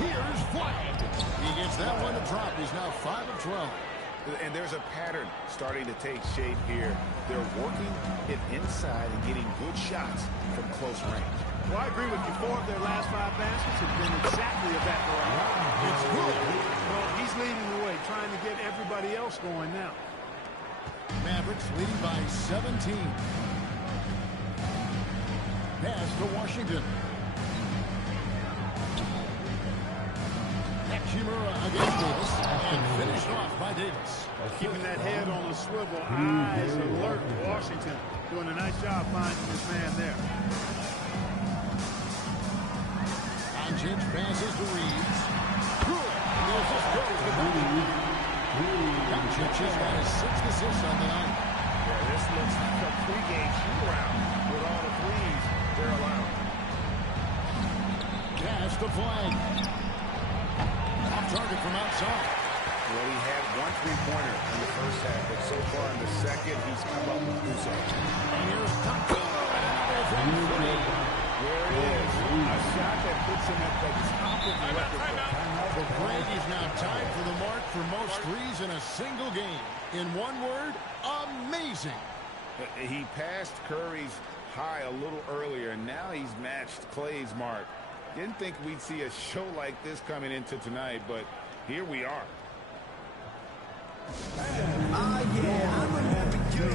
Here's Flag. He gets that one to drop. He's now 5 of 12. And there's a pattern starting to take shape here. They're working it inside and getting good shots from close range. Well, I agree with you. 4 of their last 5 baskets have been exactly of that variety. It's good. Well, he's leading the way, trying to get everybody else going now. Mavericks leading by 17. Pass to Washington. Hachimura against Davis, and finished off by Davis. Keeping that head on the swivel, eyes alert. Washington doing a nice job finding this man there. Doncic passes to Reeves. Good. This goes to Doncic. Doncic has got his 6th assist on the night. Yeah, this looks like a pregame shoot-around with all the threes they're allowed. Pass to Flag. Off target from outside. Well, he had 1 3-pointer in the first half, but so far in the second, he's come up with 2 seconds. And here's Doncic. There it is. A shot that puts him at the top of the record. But Craig is now tied for the mark for most threes in a single game. In one word, amazing. He passed Curry's high a little earlier, and now he's matched Clay's mark. Didn't think we'd see a show like this coming into tonight, but here we are. Yeah, I remember you.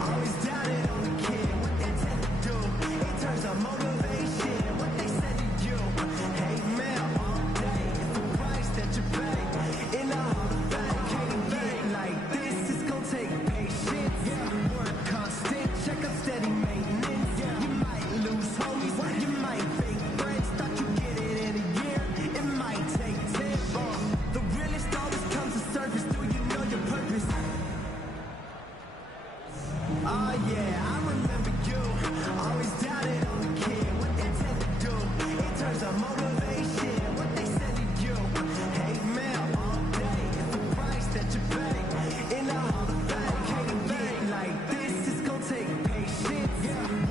Always doubted on the kid. What they tend to do. It turns on motivation. What they said to you. Hey, man, all day. It's the price that you pay. In the Hall of Fame, can't get like this. yeah, I remember you. Always doubted on the kid, what they tend to do. In terms of motivation, what they said to you. Hate mail all day, it's the price that you pay. In the Hall of Fame, can't get like this, it's gonna take patience.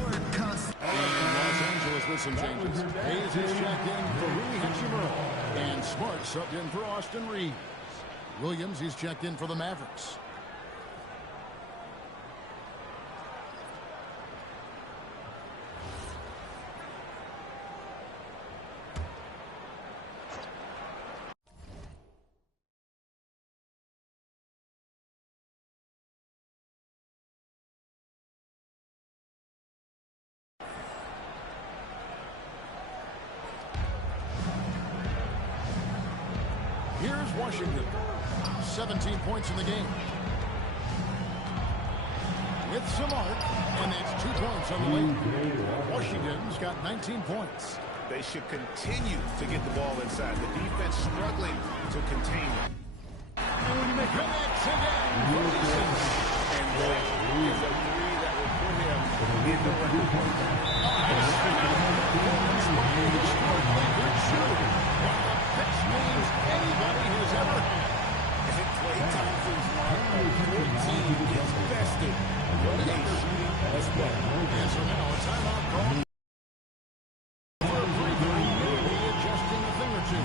Work constant. Los Angeles with some changes. Hayes is checked in for Rui Hachimura. And Smart subbed in for Austin Reeves. Williams is checked in for the Mavericks. Here's Washington. 17 points in the game. With Smart, and it's 2 points on the way. Washington's got 19 points. They should continue to get the ball inside. The defense struggling to contain it. And when you make connects again, And that is a three that will put him in the one of the best games anybody has ever had. And Klay Thompson's mark of 14 is bested. What a shooting as well. And so now a timeout call. For a break, maybe adjusting a thing or two.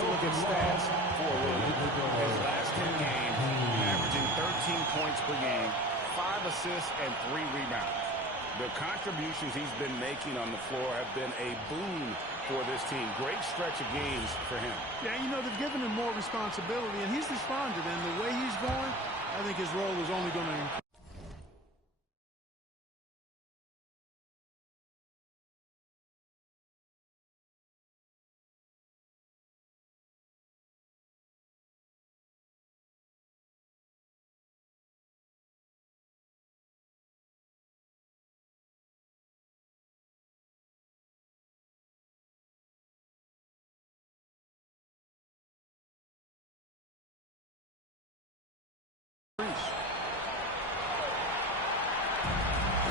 Look at stats for his last 10 games, averaging 13 points per game, 5 assists, and 3 rebounds. The contributions he's been making on the floor have been a boon for this team. Great stretch of games for him. Yeah, you know, they've given him more responsibility, and he's responded. And the way he's going, I think his role is only going to increase.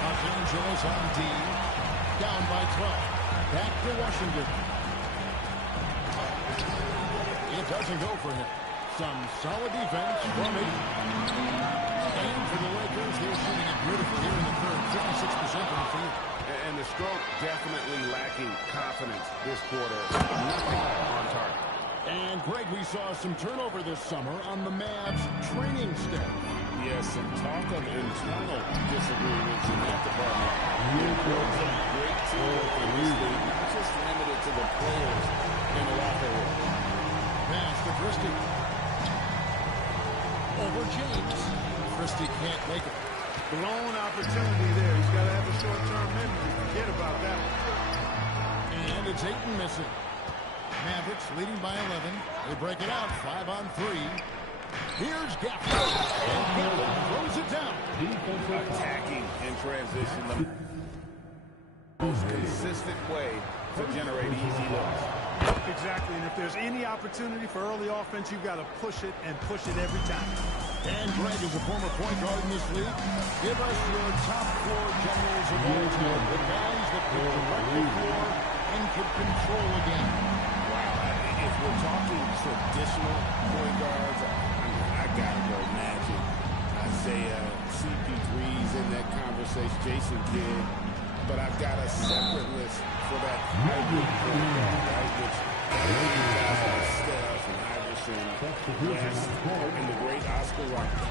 Los Angeles on D, down by 12. Back to Washington. It doesn't go for him. Some solid defense from it. And for the Lakers, they're shooting it beautifully here in the third, 56% from the field. And the stroke definitely lacking confidence this quarter. Nothing on target. And, Greg, we saw some turnover this summer on the Mavs training staff. Yes, some talk of internal disagreements in that department. There's a great teamwork in this league, not just limited to the players in the locker room. Pass to Christie. Over James. Christie can't make it. Blown opportunity there. He's got to have a short-term memory. Forget about that one. And it's Ayton missing. Mavericks leading by 11. They break it out 5 on 3. Here's Gafford. And Gafford throws it down. Attacking in transition. The most consistent way to generate easy looks. Exactly, and if there's any opportunity for early offense, you've got to push it and push it every time. And Greg is a former point guard in this league. Give us your top 4 generals of all time. The guys that could direct the floor and could control a game. Wow, if we're talking traditional point guards, I gotta go Magic. Isaiah, CP3's in that conversation. Jason Kidd. but I've got a separate list for that hybrid point guard, right? Which guys like Steph and Iverson, West, and the great Oscar Robertson.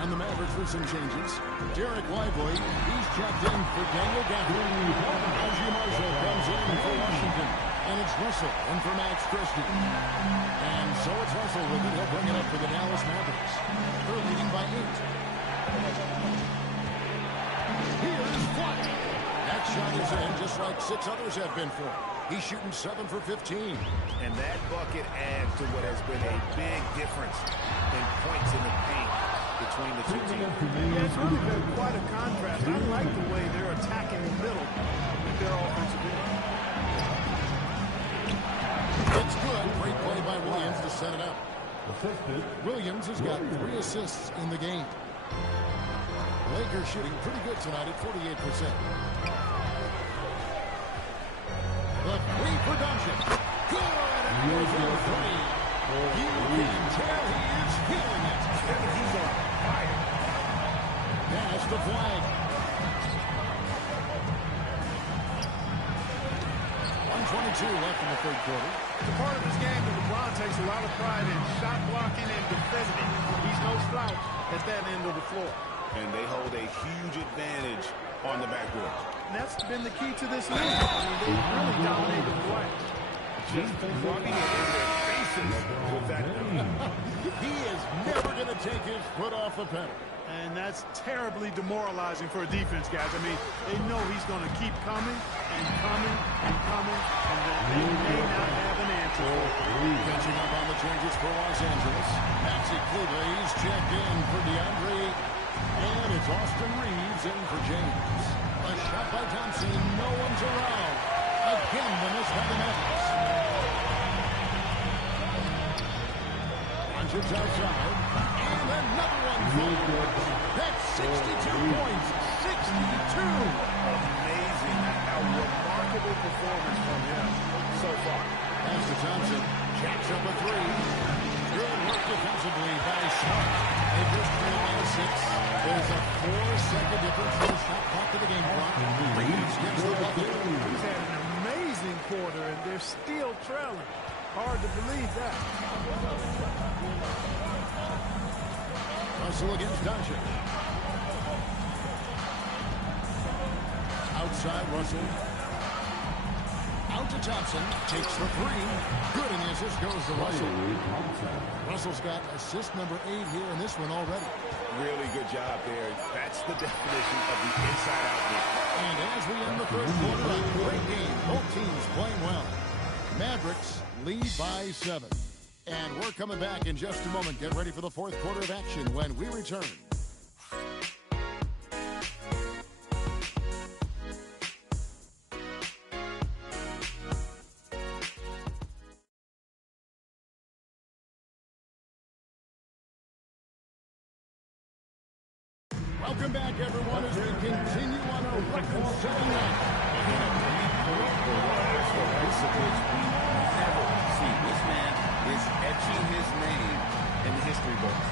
And the Mavericks with some changes. Derek Lively, he's checked in for Daniel Gafford. Ozzie Marshall comes in for Washington. And it's Russell in for Max Christie. And so it's Russell with it. He'll bring it up for the Dallas Mavericks. They're leading by 8. Here's Flight. That shot is in just like 6 others have been for him. He's shooting 7 for 15. And that bucket adds to what has been a big difference in points in the paint between the two teams. Yeah, it's really been quite a contrast. I like the way they're attacking the middle with their offensive end. It's good. Great play by Williams to set it up. Williams has got 3 assists in the game. Lakers shooting pretty good tonight at 48%. The 3 production. Good. And there's the 3. You can tell he is feeling it. He's on fire. Pass the flag. 1:22 left in the third quarter. It's a part of his game that LeBron takes a lot of pride in shot blocking and defending. He's no slouch at that end of the floor. And they hold a huge advantage on the backboard. And that's been the key to this league. I mean, they really dominated the glass. Just rubbing it in their faces with that. He is never going to take his foot off the pedal. And that's terribly demoralizing for a defense, guys. I mean, they know he's going to keep coming and coming and coming, and then they may not have an answer for it. Catching up on the changes for Los Angeles. Maxi Kleber, he's checked in for DeAndre. And it's Austin Reeves in for James. A shot by Thompson. No one's around. Again, the miss by the Mavericks. It's outside. And another one falls. That's 62 points. 62. Amazing. How remarkable performance from him so far. As to Thompson. Jacks up a 3. Good work defensively by Smart. They just trail by 6. There's a 4-second difference in the shot clock to the game clock. Reeves gets the bucket. He's had an amazing quarter, and they're still trailing. Hard to believe that. Russell against Doncic. Outside Russell. Out to Thompson. Takes the 3. Good, and the assist goes to Russell. Russell's got assist number 8 here in this one already. Really good job there. That's the definition of the inside-out game. And as we end the third quarter, a great game. Both teams playing well. Mavericks lead by 7. And we're coming back in just a moment. Get ready for the fourth quarter of action when we return. Welcome back, everyone, as we continue on our record-setting night. This man is etching his name in the history books.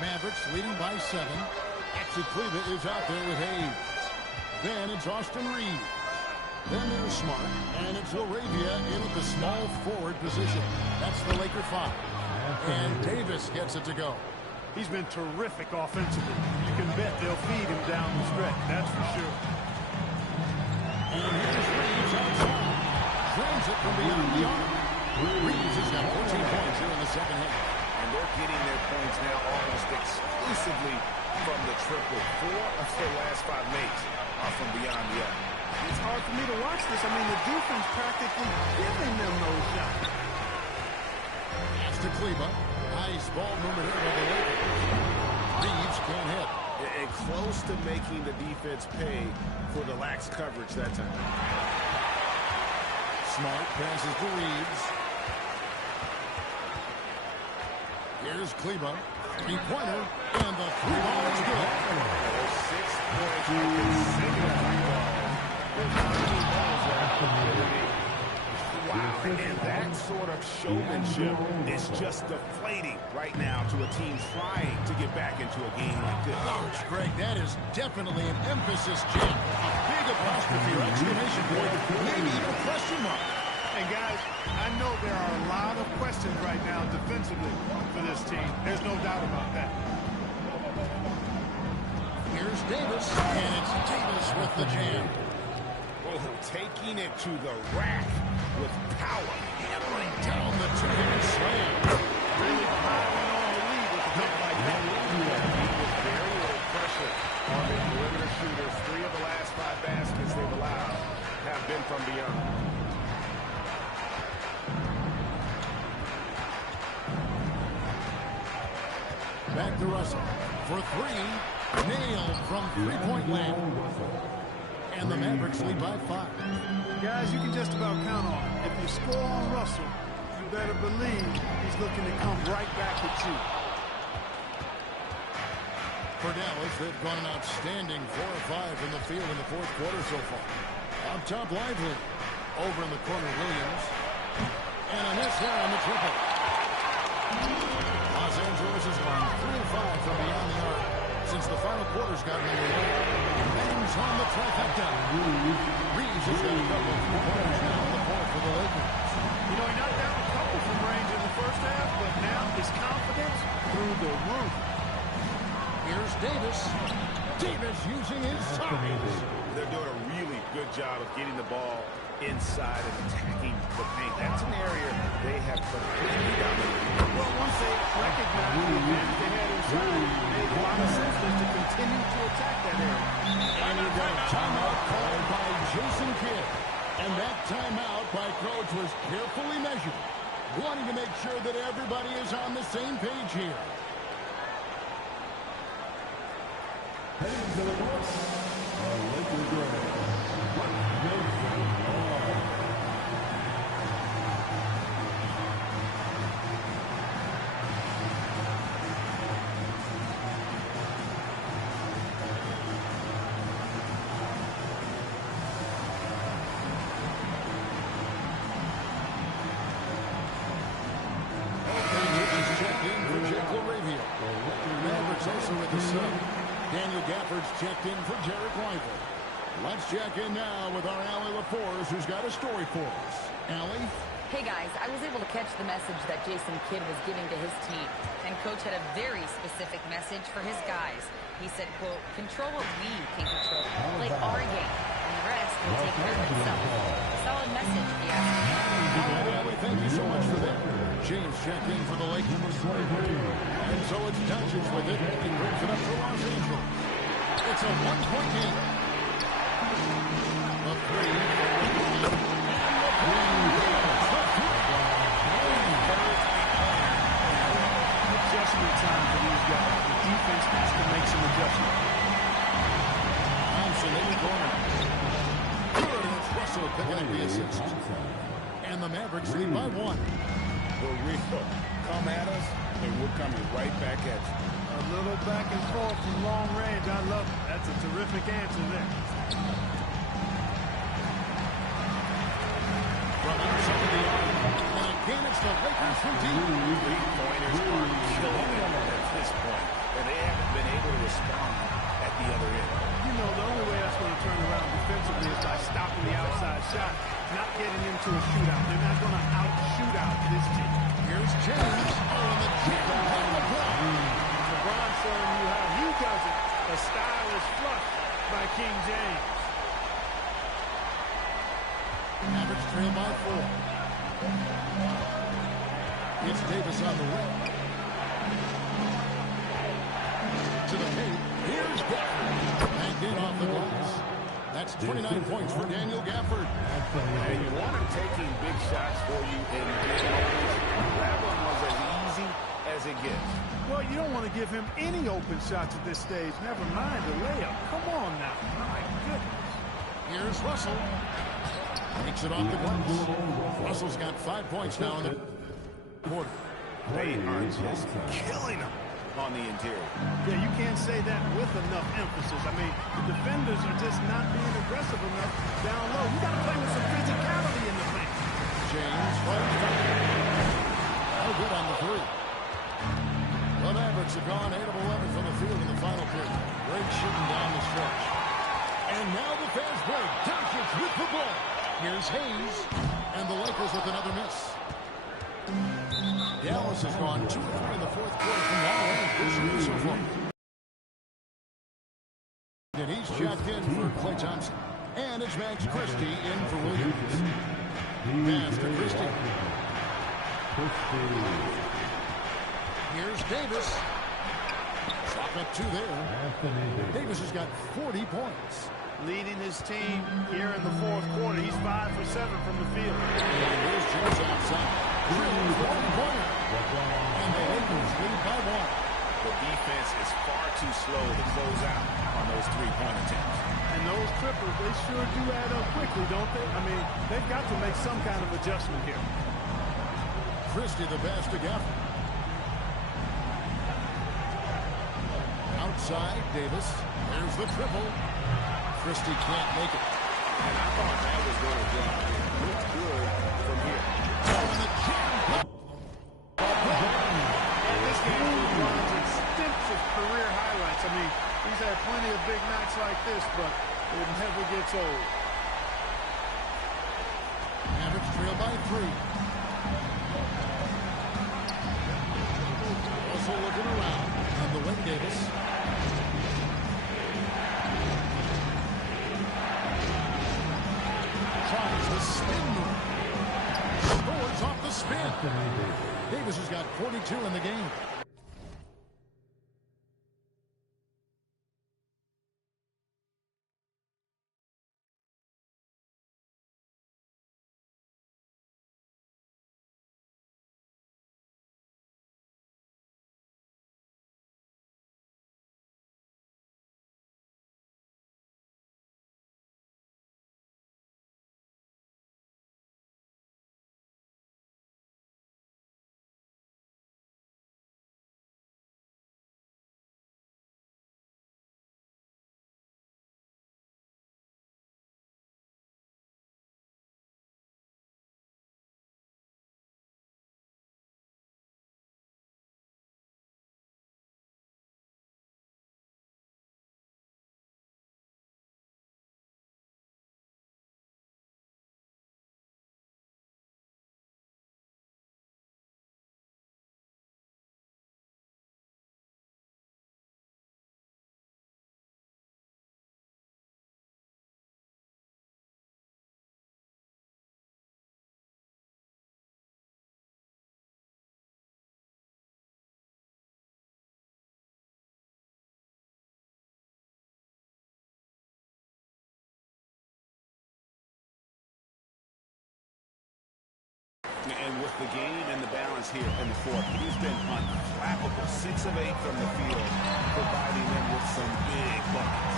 Mavericks leading by 7. Maxi Kleber is out there with Hayes. Then it's Austin Reeves. Then there's Smart, and it's Laravia in at the small forward position. That's the Laker 5. And Davis gets it to go. He's been terrific offensively. You can bet they'll feed him down the stretch, that's for sure. And here's Reeves outside. Drains it from beyond the arc. Reeves has got 14 points here in the second half. And they're getting their points now almost exclusively from the triple. 4 of their last 5 makes are from beyond the arc. It's hard for me to watch this. I mean, the defense practically giving them those shots. Pass to Kleber. Nice ball movement here by the Lakers. Reeves can't hit. And close to making the defense pay for the lax coverage that time. Smart passes to Reeves. Here's Kleber. 3-pointer. And the 3-ball is good. 6 points. Wow, and that sort of showmanship is just deflating right now to a team trying to get back into a game like this. Ouch, Greg, that is definitely an emphasis jam. A big apostrophe or exclamation point, maybe even a question mark. And guys, I know there are a lot of questions right now defensively for this team. There's no doubt about that. Here's Davis, and it's Davis with the jam. Oh, taking it to the rack with power. Hammering down the two-handed slam. Really piling on the lead with a hit like that. With very little pressure on the perimeter shooters. 3 of the last 5 baskets they've allowed have been from beyond. Back to Russell for 3. Nailed from three-point land. And the Mavericks lead by 5. Guys, you can just about count on it. If you score on Russell, you better believe he's looking to come right back at you. For Dallas, they've gone an outstanding 4 of 5 in the field in the fourth quarter so far. Up top, Lively. Over in the corner, Williams. And a miss there on the triple. Los Angeles has gone 3 of 5 from beyond the arc since the final quarter's gotten underway. Bangs on the trifecta. Reeves has got a couple of 3-pointers now on the board for the Lakers. You know, he knocked down a couple from range in the first half, but now his confidence through the roof. Here's Davis. Davis using his size. They're doing a really good job of getting the ball inside and attacking the paint. That's an area they have completely dominated. Well, once they recognized the advantage they had inside, it made a lot of sense just to continue to attack that area. And he got a timeout called by Jason Kidd. And that timeout by Coach was carefully measured, wanting to make sure that everybody is on the same page here. Heading to the north, Lakers Daniel Gafford's checked in for Jarrett Lively. Let's check in now with our Allie LaForce, who's got a story for us. Allie? Hey guys, I was able to catch the message that Jason Kidd was giving to his team, and Coach had a very specific message for his guys. He said, quote, control what we can control, play our game, and the rest will take care of itself. A solid message, yeah. All right, Allie, thank you so much for that. James checked in for the Lakers. And so it's Doncic with it. He brings it up to Los Angeles. It's a one-point game. A 3. Adjustment time for these guys. The defense has to make some adjustments. Thompson in the corner. Good, and it's Russell picking up the assist. And the Mavericks lead by 1. Burrito, come at us, and we're coming right back at you. A little back and forth from long range. I love it. That's a terrific answer there. From outside the arc. And again, it's the Lakers from deep. 3-pointers are killing them at this point, and they haven't been able to respond at the other end. You know, the only way that's going to turn around defensively is by stopping the outside shot, not getting into a shootout. They're not going to out-shoot out this team. Here's James. Oh, and the jam by LeBron. LeBron showing you how he does it. A stylish flush by King James. Mavericks trail by 4. It's Davis on the wing. To the paint. Here's Gafford. Back in off the glass. That's 29 points for Daniel Gafford. And you want him taking big shots for you in mid-range. That one was as easy as it gets. Well, you don't want to give him any open shots at this stage. Never mind the layup. Come on now. My goodness. Here's Russell. Takes it off the glass. Russell's got 5 points now in the quarter. They are just killing him on the interior. Yeah, you can't say that with enough emphasis. I mean, the defenders are just not being aggressive enough down low. You got to play with some physicality in the paint. James finds foul. No good on the three. The Mavericks have gone 8 of 11 from the field in the final period. Great shooting down the stretch. And now the fans break. Doncic with the ball. Here's Hayes. And the Lakers with another miss. Dallas has gone 2 of 3 in the fourth quarter from long range this year so far. And he's checked in for Klay Thompson. And it's Max Christie in for Williams. Pass to Christie. Here's Davis. Shot up 2 there. Davis has got 40 points. Leading his team here in the fourth quarter. He's 5 for 7 from the field. And here's James outside. Drilling for 1-pointer. And the Lakers lead by 1. The defense is far too slow to close out on those three-point attempts. And those trippers, they sure do add up quickly, don't they? I mean, they've got to make some kind of adjustment here. Christie the pass to Gafford. Outside, Davis. There's the triple. Christie can't make it. And I thought that was going to drop. It looked good from here. Oh, and the jam. And this game runs extensive career highlights. I mean, he's had plenty of big nights like this, but it never gets old. Mavericks trail by 3. Also looking around on the wing, Davis. Tries the spin move. Scores off the spin. Davis has got 42 in the game. And with the game and the balance here in the fourth, he's been unflappable. 6 of 8 from the field, providing them with some big buckets.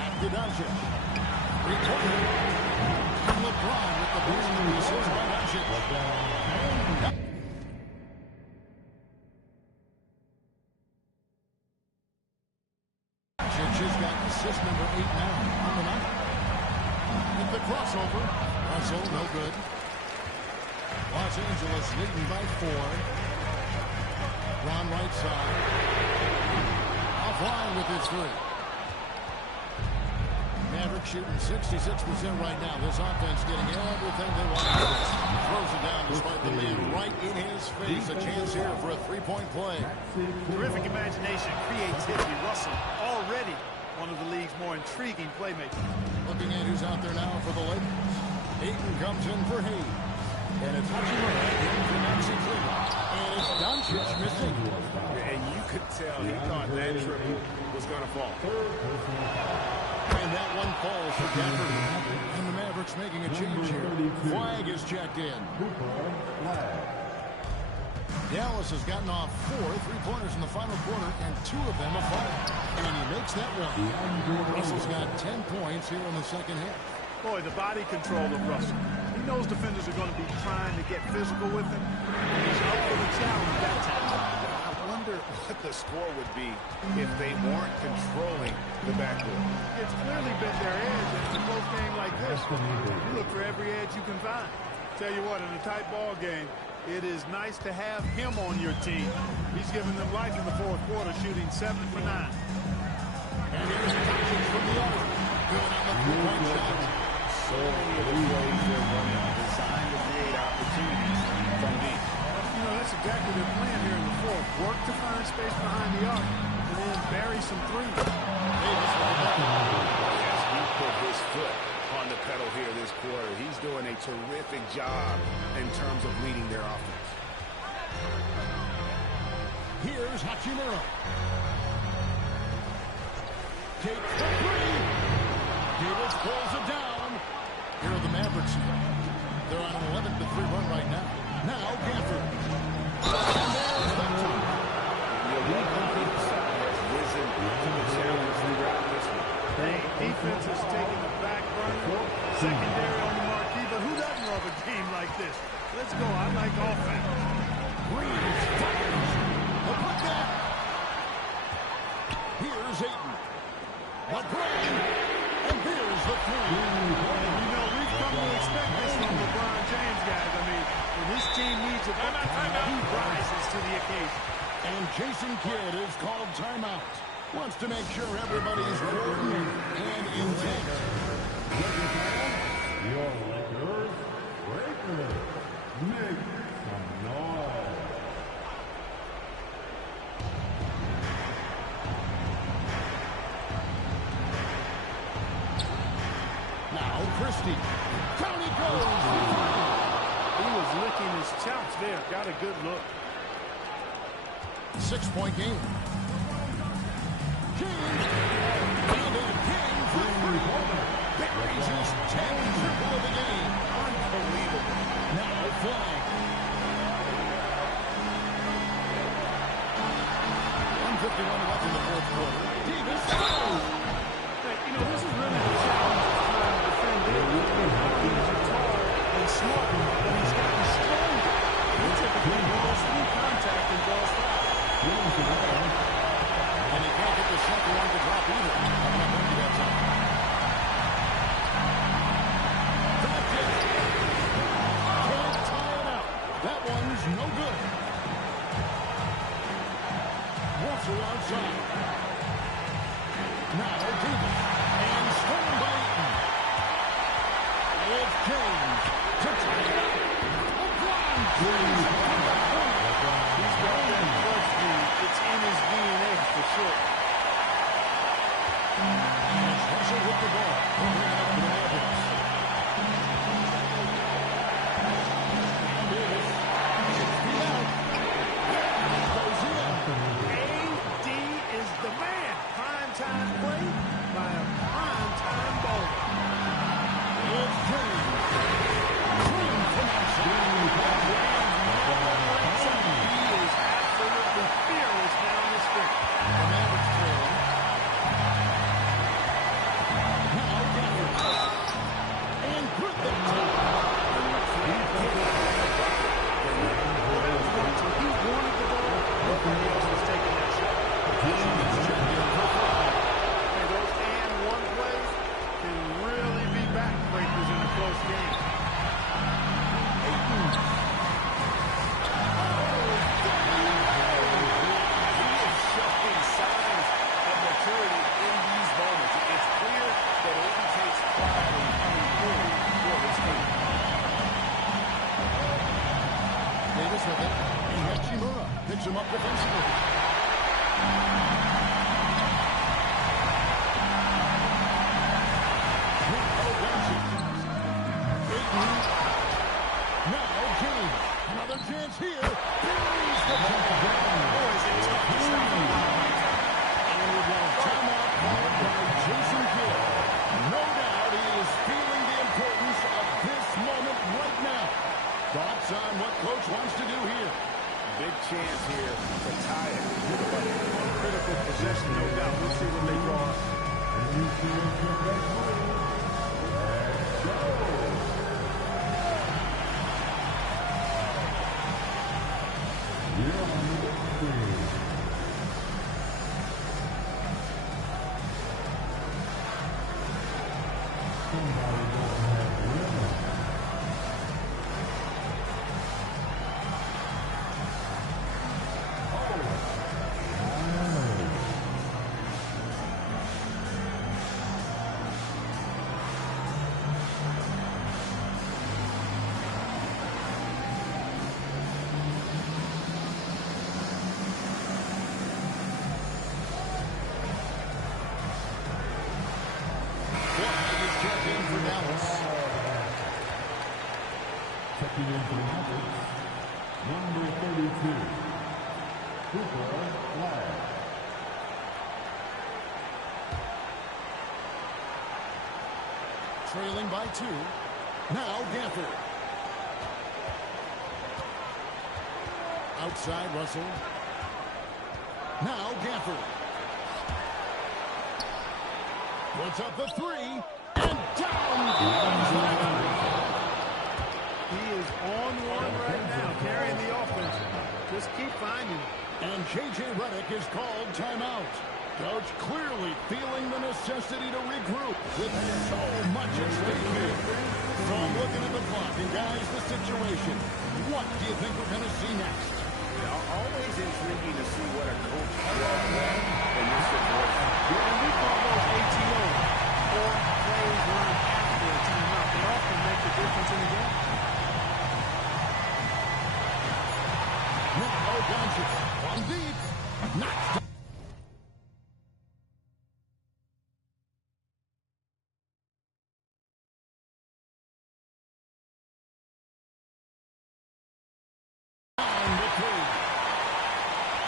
Back to Doncic. Returning. And LeBron with the boost and assist by Doncic. Doncic has got assist number 8 now on the night. With the crossover. Russell, no good. Los Angeles leading by 4. Ron right side. Offline with his 3. Mavericks shooting 66% right now. This offense getting everything they want to do. Throws it down despite the man right in his face. A chance here for a three-point play. Terrific imagination, creativity. Russell already one of the league's more intriguing playmakers. Looking at who's out there now for the Lakers. Ayton comes in for Hayes. And it's Hachimura in for Maxi Kleber. And it's Doncic missing. And you could tell he thought that triple was going to fall. And that one falls for Denver. And the Mavericks making a change here. Flag is checked in. Dallas has gotten off 4 3-pointers in the final quarter, and 2 of them are falling. And he makes that one. Russell's got 10 points here in the second half. Boy, the body control of Russell. He knows defenders are going to be trying to get physical with him. And he's up for the challenge that time. I wonder what the score would be if they weren't controlling the backcourt. It's clearly been their edge in a close game like this. You look for every edge you can find. Tell you what, in a tight ball game, it is nice to have him on your team. He's given them life in the fourth quarter, shooting 7 for 9. And here's Doncic from the other. Doing on the three-point shot. So many of the plays they're running are designed to create opportunities from deep. You know, that's exactly their plan here in the fourth. Work to find space behind the arc, and then bury some threes. As he put his foot on the pedal here this quarter, he's doing a terrific job in terms of leading their offense. Here's Hachimura. Takes the three. Davis pulls it down. Here are the Mavericks. They're on an 11-3 run right now. Now Gafford. And there's the top. The elite on each side has risen to the challenge throughout this one. Hey, defense is taking the back burner. Secondary on the marquee, but who doesn't love a game like this? Let's go. I like offense. Green fires. The put back. Here's Ayton. LeBron. And here's the three. You know, we've come to expect this from LeBron James, guys. I mean, when his team needs a ball, he rises to the occasion. And Jason Kidd is called timeout. Wants to make sure everybody's coordinated and intent. Your Lakers, make some noise. Now Christie. Down he goes. He was licking his chops there. Got a good look. 6-point game. King. And then King for three. Buries his 10th triple of the game. Unbelievable. Now flag. 1:51 left in the fourth quarter. Davis. Hey, you know, this is really the challenge of trying to defend him. He's tall and smart, but he's gotten stronger. He typically goes through contact and draws foul. And he can't get the second one to drop either. I'm not going to that time. Can't tie it up. That one's no good. Russell outside. Now Davis. And stolen by Ayton. It's James to tie it up. LeBron James. He's got that clutch lead. It's in his DNA for sure. It's Russell with the ball. He'll bring it up to the Mavericks. And Davis. 6 feet out. Goes in. AD is the man. Prime time play by a prime time bowler. It's James. Clean from outside. He is absolutely fearless down the stretch. The Mavericks trailing. Now Gafford. And with the top. He wanted the ball. Nobody else was taking that shot. And those and one plays can really be backbreakers in a close game. Showing signs of maturity in these moments. It's clear that Dallas with it. And Hachimura picks him up defensively. Now James. Another chance here. Buries the boys, it's tough to stop the ball like that. And we've got a timeout called by Jason Kidd. No doubt he is feeling the importance of this moment right now. Thoughts on what Coach wants to do here? Big chance here to tie it. Critical possession, no doubt. We'll see what they draw. Checking in for the Mavericks, number 32, Luka. Trailing by 2. Now Gafford. Outside Russell. Now Gafford. Puts up the 3. And down. He is on one right now, carrying the offense. Just keep finding it. And J.J. Redick is called timeout. Coach clearly feeling the necessity to regroup with so much at stake here. So I'm looking at the clock, and guys, the situation. What do you think we're going to see next? Always intriguing to see what a coach does in this situation. When we call those ATO, or plays run after a timeout, they often make the difference in the game. Now Doncic on deep. Knocked down.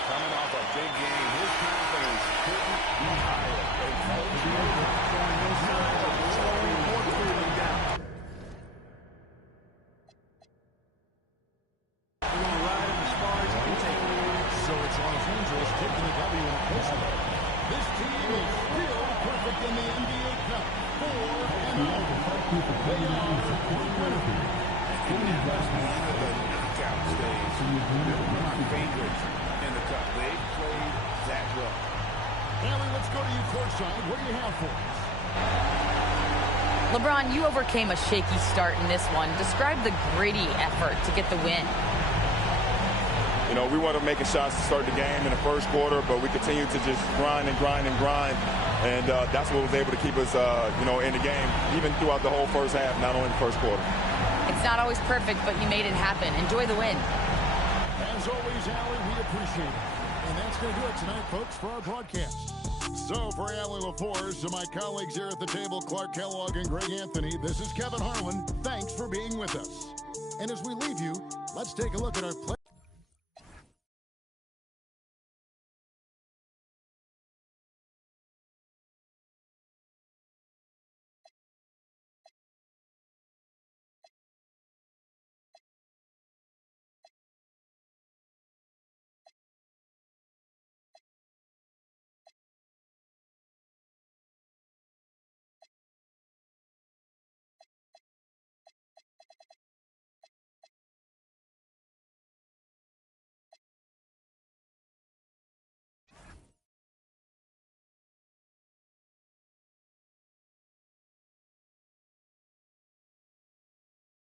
Coming off a big game, his confidence couldn't be higher. And Coach showing no signs of slowing or cooling down. We're going to ride him as far as he can take it. So it's Los Angeles taking the W in a close one. This team is still perfect in the NBA Cup. 4-0. They are one-winner. And that's the end of the knockout stage. They're my favorites in the Cup. They played that well. Allie, let's go to you courtside. What do you have for us? LeBron, you overcame a shaky start in this one. Describe the gritty effort to get the win. You know, we wanted making shots to start the game in the first quarter, but we continued to just grind and grind and grind. And that's what was able to keep us, you know, in the game, even throughout the whole first half, not only the first quarter. It's not always perfect, but you made it happen. Enjoy the win. As always, Allie, we appreciate it. And that's going to do it tonight, folks, for our broadcast. So for Allie LaForce and my colleagues here at the table, Clark Kellogg and Greg Anthony, this is Kevin Harlan. Thanks for being with us. And as we leave you, let's take a look at our play.